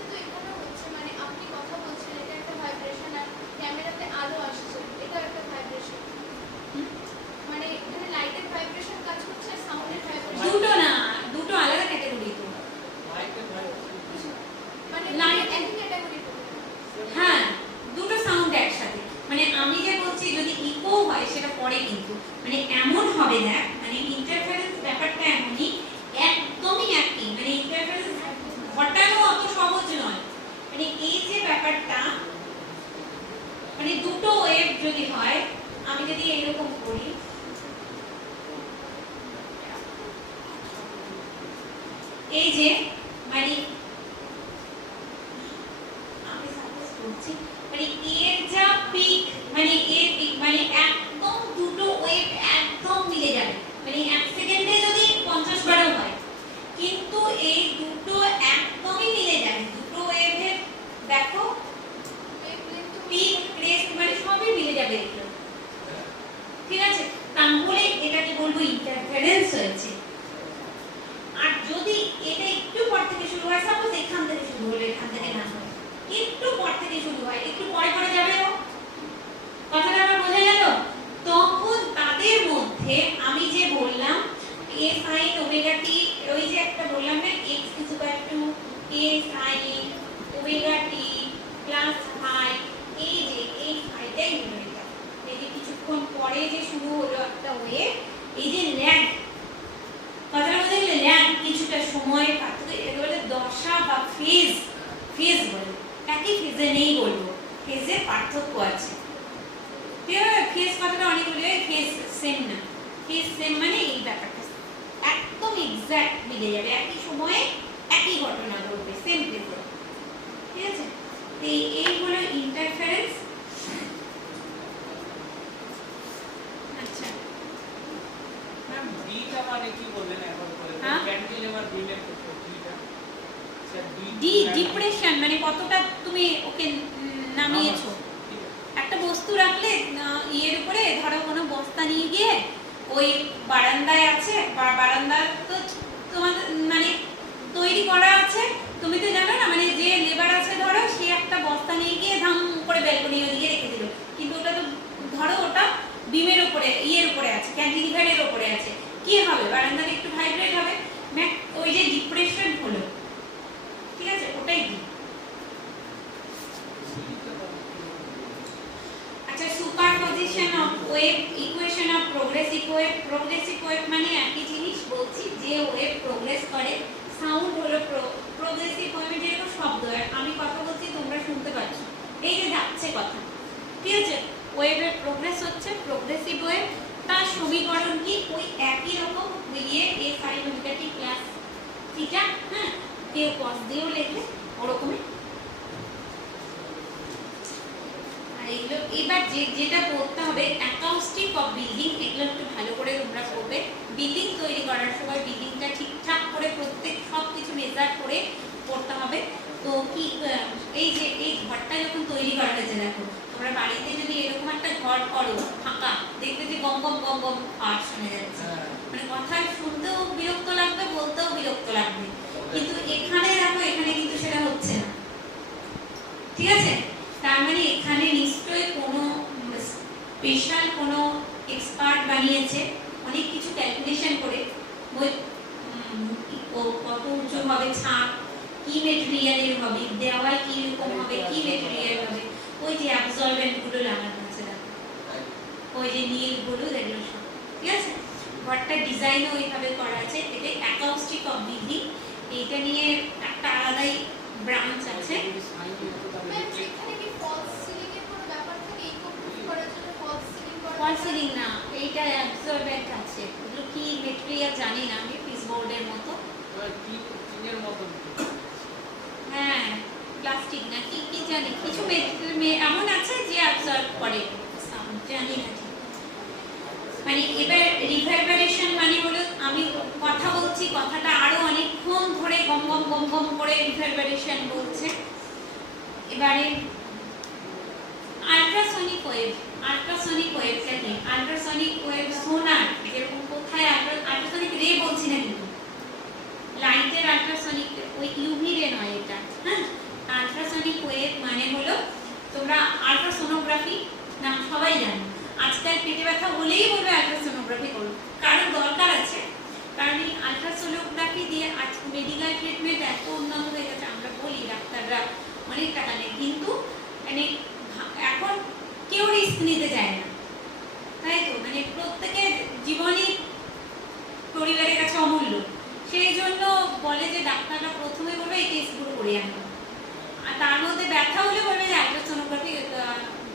তো এখানে হচ্ছে, মানে আপনি কথা বলছেন, এটা একটা ভাইব্রেশন, আর ক্যামেরাতে আলো আসছে, এটা একটা ভাইব্রেশন। মানে এখানে লাইটের ভাইব্রেশন কাজ করছে আর সাউন্ডের ভাইব্রেশন। দুটো আলাদা ক্যাটাগরি তো। মানে Light- একই ক্যাটাগরি পড়বে। হ্যাঁ, দুটো সাউন্ড একসাথে, মানে আমি যে বলছি যদি ইকো হয় সেটা পরে, কিন্তু মানে এমন হবে না, মানে ইন্টারফারেন্স ব্যাপারটা এমনই, একদমই একই, মানে ইন্টারফারেন্স ঘটানো অত সহজ নয়। মানে এই যে ব্যাপারটা, মানে দুটো ওয়েভ যদি হয়, আমি যদি এরকম করি, এই যে মানে আমি সাপোজ করছি, মানে এর যা পিক, মানে এর পিক মানে একদম দুটো ওয়েভ একদম মিলে যাবে, মানে এক সেকেন্ডে যদি 50 বারও হয়, কিন্তু এই দুটো একদমই মিলে যাবে, দুটো ওয়েভের দেখো পিক ক্রেস্ট মানে সবই মিলে যাবে এগুলো, ঠিক আছে? তাহলে এটাকে বলবো ইন্টারফারেন্স হয়েছে। আর যদি এটা একটু পর থেকে শুরু হয়, সাপোজ এখান থেকে শুরু হলো, এখান থেকে না হয়, একটু পর থেকে শুরু হয়, একটু পরে যাবে, ও কথাটা আমার বোঝা গেল? তখন তাদের মধ্যে আমি যে বললাম a sin omega t, ওই যে একটা বললাম না x = a sin omega t plus phi, এই যে এই ফাইটাই হলো এটা, এই যে কিছুক্ষণ পরে যে শুরু হলো একটা ওয়েভ, এই যে ল্যাগ, কথাটা বোঝা গেল? ল্যাগ কিছুটা সময় পার্থক্য, এটা বলে দশা বা ফেজ বলে, একই ফেজে নেই বলবো, ফেজে পার্থক্য আছে, ঠিক আছে? ফেজ কথাটা অনেক বলে, ফেজ সেম না, ফেজ সেম মানে এই ব্যাপারটা একদম এক্সাক্ট মিলে যাবে, একই সময়ে একই ঘটনা ঘটবে, সেম ফেজে, ঠিক আছে? এই হলো ইন্টারফারেন্স। আচ্ছা ম্যাম ডিটা মানে কি বললেন একবার করে? হ্যাঁ? ক্যান্টিলিভার বিমের ডিটা, আচ্ছা ডিপ্রেশন মানে কতটা তুমি ওকে নামিয়েছো। ঠিক আছে। একটা বস্তু রাখলে ইয়ের উপরে, ধরো কোনো বস্তা নিয়ে গিয়ে ওই বারান্দায় আছে, বারান্দা তো তোমাদের মানে তৈরি করা আছে, তুমি তো জানো না, মানে যে লেবার আছে ধরো সে একটা বস্তা নিয়ে গিয়ে ধাম করে ব্যালকনি ওদিকে রেখে দিল, কিন্তু ওটা তো ধরো ওটা বিমের উপরে, ইয়ের উপরে আছে, ক্যান্টিলিভারের উপরে আছে, কি হবে? বারান্দাটা একটু ভাইব্রেট হবে, ওই যে ডিপ্রেশন হলো, ঠিক আছে? ওটাই কি। আচ্ছা, superposition of wave, equation of progressive wave মানে একই জিনিস বলছি, যে ওয়েভ প্রোগ্রেস করে, সাউন্ড হলো প্রোগ্রেসিভ ওয়েভ, যেরকম শব্দ, আমি কথা বলছি তোমরা শুনতে পাচ্ছ, এই যে যাচ্ছে কথা, ঠিক আছে? ওয়েভের প্রোগ্রেস হচ্ছে প্রোগ্রেসিভ ওয়েভ, তার সমীকরণ কি? ওই একই রকম মিলিয়ে a sin omega t plus theta, হ্যাঁ, কেউ cos দিয়েও লেখে ওরকমই। এগুলো এবার যেটা করতে হবে, অ্যাকাউস্টিক অফ বিল্ডিং, এগুলো একটু ভালো করে তোমরা করবে। বিল্ডিং তৈরি করার সময় বিল্ডিংটা ঠিকঠাক করে প্রত্যেক সব কিছু মেজার করে করতে হবে। তো কি এই যে এই ঘরটা যখন তৈরি করা হয়েছে, দেখো তোমরা বাড়িতে যদি এরকম একটা ঘর করো ফাঁকা, দেখবে যে গম গম আওয়াজ শোনা যাচ্ছে, মানে কথা শুনতেও বিরক্ত লাগবে, বলতেও বিরক্ত লাগবে। কিন্তু এখানে দেখো এখানে কিন্তু সেটা হচ্ছে না, ঠিক আছে? তার মানে এখানে নিশ্চয়ই কোনো স্পেশাল কোনো এক্সপার্ট বানিয়েছে, অনেক কিছু ক্যালকুলেশন করে ওই কত উঁচু হবে ছাদ, কি মেটেরিয়ালের হবে, দেওয়াল কি রকম হবে, কি মেটেরিয়াল হবে, ওই যে অ্যাবজর্বেন্ট গুলো লাগানো আছে দেখো, ওই যে নীল হলুদ এগুলো সব, ঠিক আছে? ঘরটা ডিজাইনও ওইভাবে করা আছে। এটা অ্যাকাউস্টিক অফ বিল্ডিং, এইটা নিয়ে একটা আলাদাই ব্রাঞ্চ আছে। ম্যাম এখানে কি ফলস সিলিং এর কোনো ব্যাপার থাকে? ইকো-প্রুফ করার জন্য ফলস সিলিং করা ফল সিলিং না, এইটা অ্যাবজর্বেন্ট আছে। এগুলো কি মেটেরিয়াল জানি না আমি, পিস বোর্ডের মতো, টিনের মতন হ্যাঁ প্লাস্টিক না কি কি জানি, কিছু এমন আছে যে অ্যাবজর্ব করে সাউন্ড, জানি না ঠিক। মানে এবার রিভারবেরেশন মানে হলো আমি কথা বলছি, কথাটা আরো অনেকক্ষণ ধরে গম গম গম গম করে রিভারবেরেশন বলছে। এবারে আল্ট্রাসনিক ওয়েভ, আল্ট্রাসনিক ওয়েভটা কি? আল্ট্রাসনিক ওয়েভ সোনার, যেরকম কোথায় আল্ট্রাসনিক রে বলছি না কিন্তু, লাইটের আল্ট্রাসনিক, ওই ইউভি রে নয় এটা, হ্যাঁ? আল্ট্রাসনিক ওয়েভ মানে হলো, তোমরা আল্ট্রাসোনোগ্রাফি নাম সবাই জানো, আজকাল পেটে ব্যথা হলেই বলবে আল্ট্রাসোনোগ্রাফি করো, কারণ দরকার আছে, কারণ এই আল্ট্রাসোনোগ্রাফি দিয়ে আজ মেডিকেল ট্রিটমেন্ট এত উন্নত হয়ে গেছে, আমরা বলি ডাক্তাররা অনেক টাকা নেয়, কিন্তু মানে এখন কেউ রিস্ক নিতে চায় না, তাই তো? মানে প্রত্যেকের জীবনই পরিবারের কাছে অমূল্য, সেই জন্য বলে যে ডাক্তাররা প্রথমে বলবে এই টেস্টগুলো করে আনো, আর তার মধ্যে ব্যথা হলে বলবে যে আল্ট্রাসোনোগ্রাফি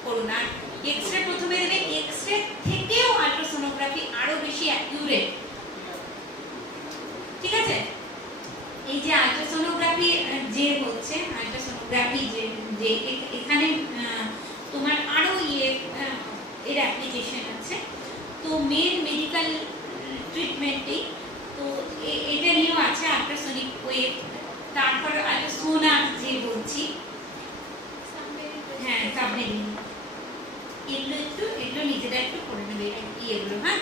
করুন, আর এক্সরে প্রথমে দেবে, এক্সরে থেকেও আল্ট্রাসোনোগ্রাফি আরো বেশি অ্যাকিউরেট, ঠিক আছে? এই যে আল্ট্রাসোনোগ্রাফি যে হচ্ছে, আল্ট্রাসোনোগ্রাফি যে এখানে তোমার আরো এর অ্যাপ্লিকেশন আছে, তো মেন মেডিকেল ট্রিটমেন্টেই তো এটা নিয়েও আছে আল্ট্রাসনিক ওয়েভ, তারপর সোনার যে বলছি, হ্যাঁ সাবমেরিন, এগুলো নিজেরা একটু করে নেবে এগুলো, হ্যাঁ?